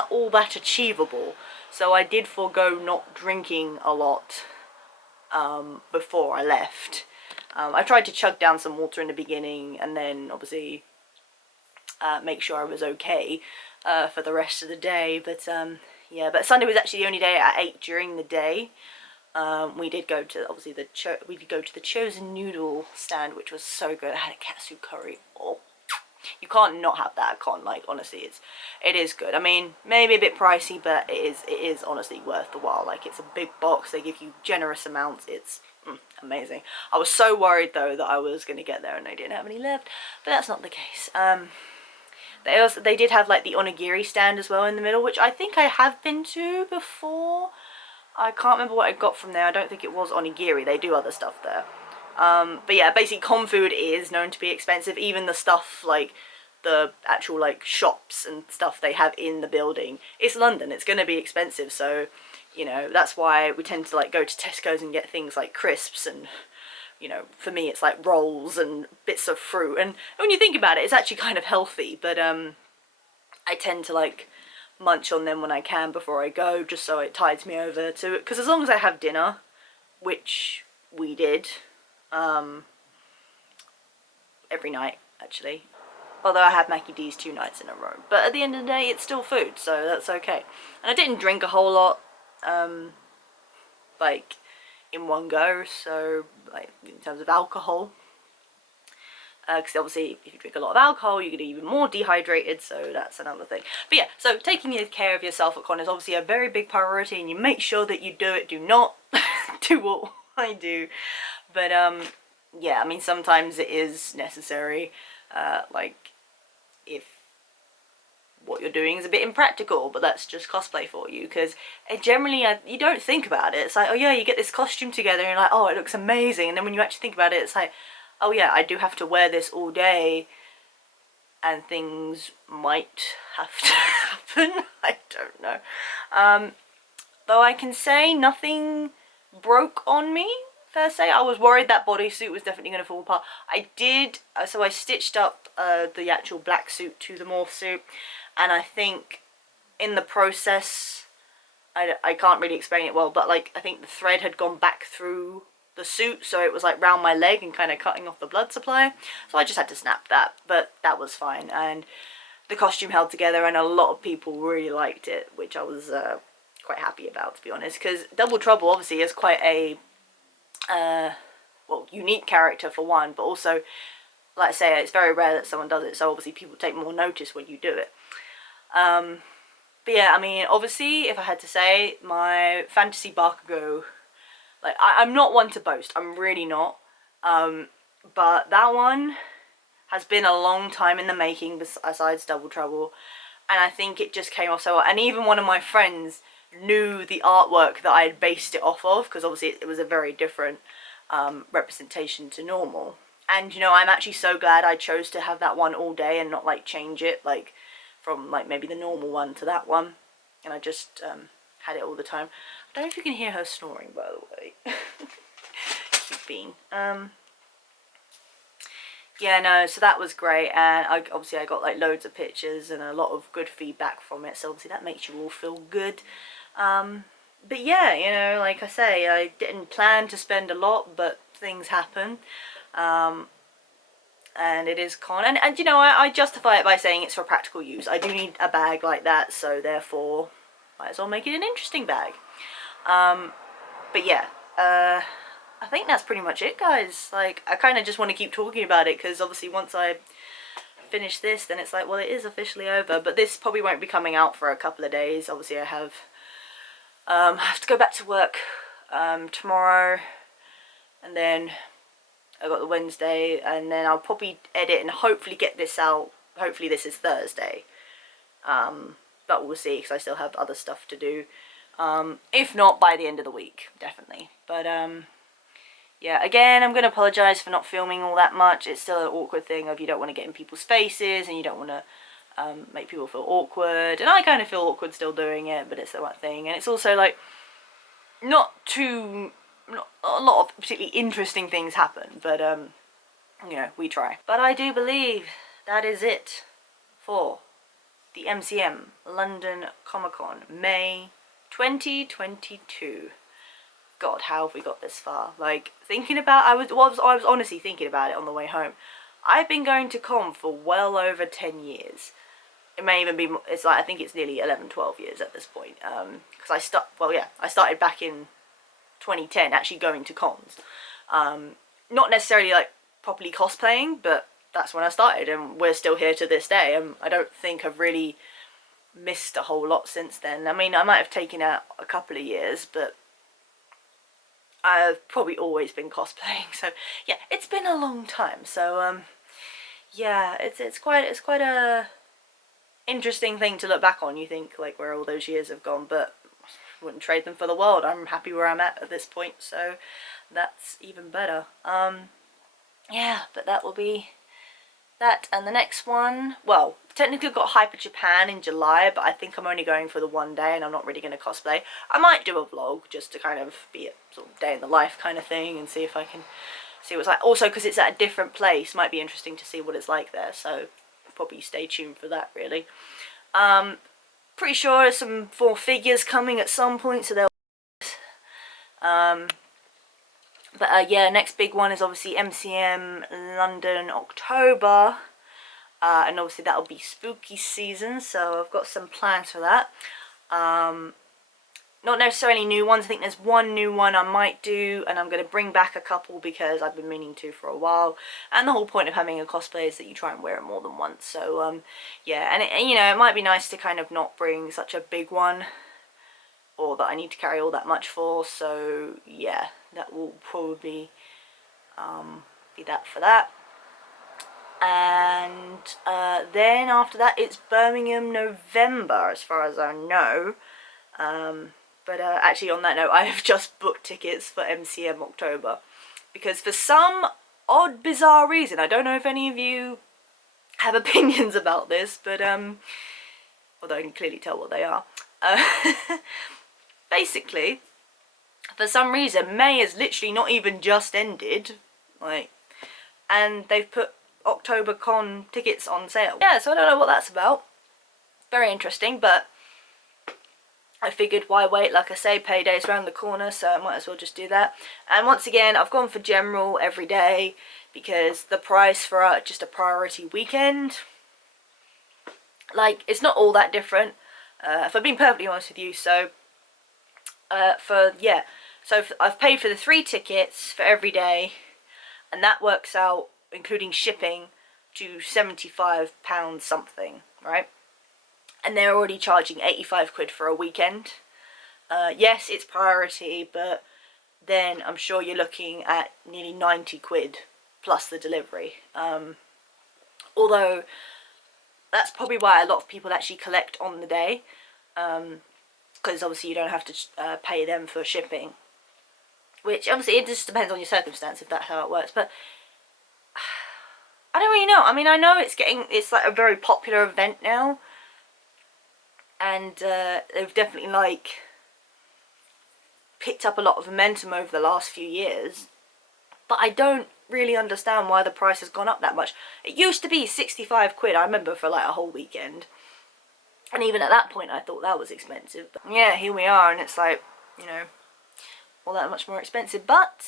all that achievable. So I did forego not drinking a lot before I left. I tried to chug down some water in the beginning, and then obviously make sure I was okay for the rest of the day. But yeah, but Sunday was actually the only day I ate during the day. We did go to obviously the Chosen Noodle stand, which was so good. I had a katsu curry. Oh, you can't not have that at con. Like honestly, it is good. I mean, maybe a bit pricey, but it is honestly worth the while. Like it's a big box. They give you generous amounts. It's amazing. I was so worried though that I was going to get there and they didn't have any left, but that's not the case. They did have like the onigiri stand as well in the middle, which I think I have been to before. I can't remember what I got from there. I don't think it was onigiri. They do other stuff there. But yeah, basically con food is known to be expensive. Even the stuff like the actual like shops and stuff they have in the building. It's London. It's going to be expensive. So, you know, that's why we tend to like go to Tesco's and get things like crisps and, you know, for me it's like rolls and bits of fruit. And when you think about it, it's actually kind of healthy. But I tend to like munch on them when I can before I go, just so it tides me over to it, because as long as I have dinner, which we did every night actually, although I had Mackie D's 2 nights in a row, but at the end of the day it's still food, so that's okay. And I didn't drink a whole lot like in one go, so like in terms of alcohol, because obviously if you drink a lot of alcohol you get even more dehydrated, so that's another thing. But yeah, so taking care of yourself at con is obviously a very big priority, and you make sure that you do it. Do not do what I do. But yeah, I mean sometimes it is necessary, like if what you're doing is a bit impractical, but that's just cosplay for you, because generally you don't think about it. It's like, oh yeah, you get this costume together and you're like, oh, it looks amazing, and then when you actually think about it, it's like, oh yeah, I do have to wear this all day, and things might have to happen. I don't know. Though I can say nothing broke on me, per se. I was worried that bodysuit was definitely going to fall apart. I did, so I stitched up the actual black suit to the morph suit, and I think in the process, I can't really explain it well, but like I think the thread had gone back through the suit, so it was like round my leg and kind of cutting off the blood supply, so I just had to snap that, but that was fine. And the costume held together, and a lot of people really liked it, which I was quite happy about, to be honest, because Double Trouble obviously is quite a well, unique character for one, but also, like I say, it's very rare that someone does it, so obviously people take more notice when you do it. But yeah, I mean, obviously, if I had to say, my fantasy Bakugo, like, I'm not one to boast, I'm really not, but that one has been a long time in the making, besides Double Trouble, and I think it just came off so well. And even one of my friends knew the artwork that I had based it off of, because obviously it was a very different representation to normal. And, you know, I'm actually so glad I chose to have that one all day and not, like, change it, like, from, like, maybe the normal one to that one. And I just had it all the time. I don't know if you can hear her snoring, by the way. Cute bean. Yeah, no, so that was great, and obviously I got like loads of pictures and a lot of good feedback from it, so obviously that makes you all feel good. But yeah, you know, like I say, I didn't plan to spend a lot, but things happen. And it is con, and you know, I justify it by saying it's for practical use. I do need a bag like that, so therefore might as well make it an interesting bag. But yeah, I think that's pretty much it, guys. Like, I kind of just want to keep talking about it, because obviously once I finish this, then it's like, well, it is officially over. But this probably won't be coming out for a couple of days. Obviously I have to go back to work tomorrow, and then I got the Wednesday, and then I'll probably edit and hopefully get this out. Hopefully this is Thursday, but we'll see, because I still have other stuff to do. If not, by the end of the week, definitely. But yeah, again, I'm going to apologise for not filming all that much. It's still an awkward thing of you don't want to get in people's faces, and you don't want to make people feel awkward. And I kind of feel awkward still doing it, but it's the right thing. And it's also like, not a lot of particularly interesting things happen, but you know, we try. But I do believe that is it for the MCM London Comic Con May 2022. God, how have we got this far? Like, thinking about, I was honestly thinking about it on the way home. I've been going to con for well over 10 years. It may even be, it's like, I think it's nearly 11, 12 years at this point. Because I started back in 2010 actually going to cons. Not necessarily like properly cosplaying, but that's when I started, and we're still here to this day. I don't think I've really missed a whole lot since then. I mean, I might have taken out a couple of years, but I've probably always been cosplaying. So yeah, it's been a long time. So yeah, it's quite a interesting thing to look back on. You think like where all those years have gone, but I wouldn't trade them for the world. I'm happy where I'm at this point, so that's even better. Yeah, but that will be that. And the next one, well, technically I've got Hyper Japan in July, but I think I'm only going for the one day, and I'm not really going to cosplay. I might do a vlog just to kind of be a sort of day in the life kind of thing, and see if I can see what it's like. Also, because it's at a different place, might be interesting to see what it's like there, so probably stay tuned for that, really. Pretty sure there's some more figures coming at some point, so they'll yeah, next big one is obviously MCM London October, and obviously that'll be spooky season, so I've got some plans for that. Not necessarily new ones. I think there's one new one I might do, and I'm going to bring back a couple because I've been meaning to for a while, and the whole point of having a cosplay is that you try and wear it more than once. So yeah, and you know, it might be nice to kind of not bring such a big one, or that I need to carry all that much for. So yeah, that will probably be that for that. And then after that it's Birmingham November, as far as I know. But actually, on that note, I have just booked tickets for MCM October, because for some odd, bizarre reason, I don't know if any of you have opinions about this, but although I can clearly tell what they are. Basically, for some reason, May has literally not even just ended, like, and they've put October Con tickets on sale. Yeah, so I don't know what that's about. Very interesting, but I figured why wait, like I say, payday's around the corner, so I might as well just do that. And once again, I've gone for general every day, because the price for just a priority weekend, like, it's not all that different, if I've been perfectly honest with you. So I've paid for the 3 tickets for every day, and that works out, including shipping, to £75 something, right? And they're already charging 85 quid for a weekend. Yes, it's priority, but then I'm sure you're looking at nearly 90 quid plus the delivery. Although that's probably why a lot of people actually collect on the day, because obviously you don't have to pay them for shipping, which obviously it just depends on your circumstance if that's how it works. But I don't really know. I mean, I know it's like a very popular event now, and they've definitely like picked up a lot of momentum over the last few years, but I don't really understand why the price has gone up that much. It used to be 65 quid, I remember, for like a whole weekend, And even at that point I thought that was expensive. But yeah, here we are, and it's like, you know, all that much more expensive. But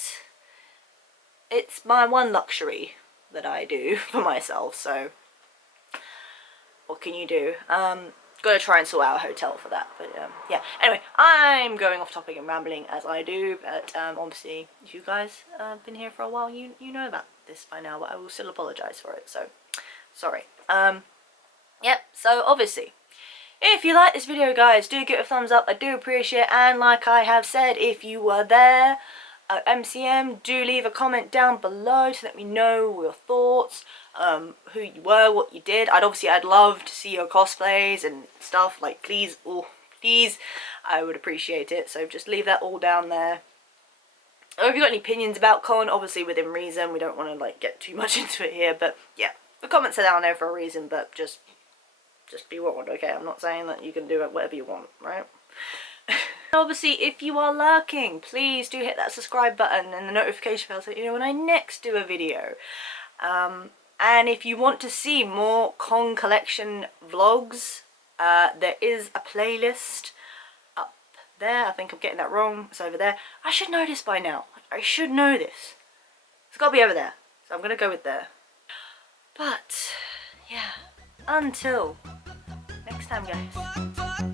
it's my one luxury that I do for myself, so what can you do? Gotta try and sort out a hotel for that, but yeah. Anyway, I'm going off topic and rambling as I do, but obviously if you guys have been here for a while, you know about this by now, but I will still apologise for it, so sorry. Yep, so obviously, if you like this video, guys, do give it a thumbs up. I do appreciate it, and like I have said, if you were there at MCM, do leave a comment down below to let me know your thoughts, who you were, what you did. I'd love to see your cosplays and stuff, like please, oh please, I would appreciate it, so just leave that all down there. Or if you've got any opinions about con, obviously within reason, we don't want to like get too much into it here, but yeah, the comments are down there for a reason, but just be warned, okay? I'm not saying that you can do it whatever you want, right? Obviously, if you are lurking, please do hit that subscribe button and the notification bell so you know when I next do a video. And if you want to see more con collection vlogs, there is a playlist up there. I think I'm getting that wrong. It's over there. I should know this by now. I should know this. It's got to be over there. So I'm going to go with there. But, yeah. Until next time, guys.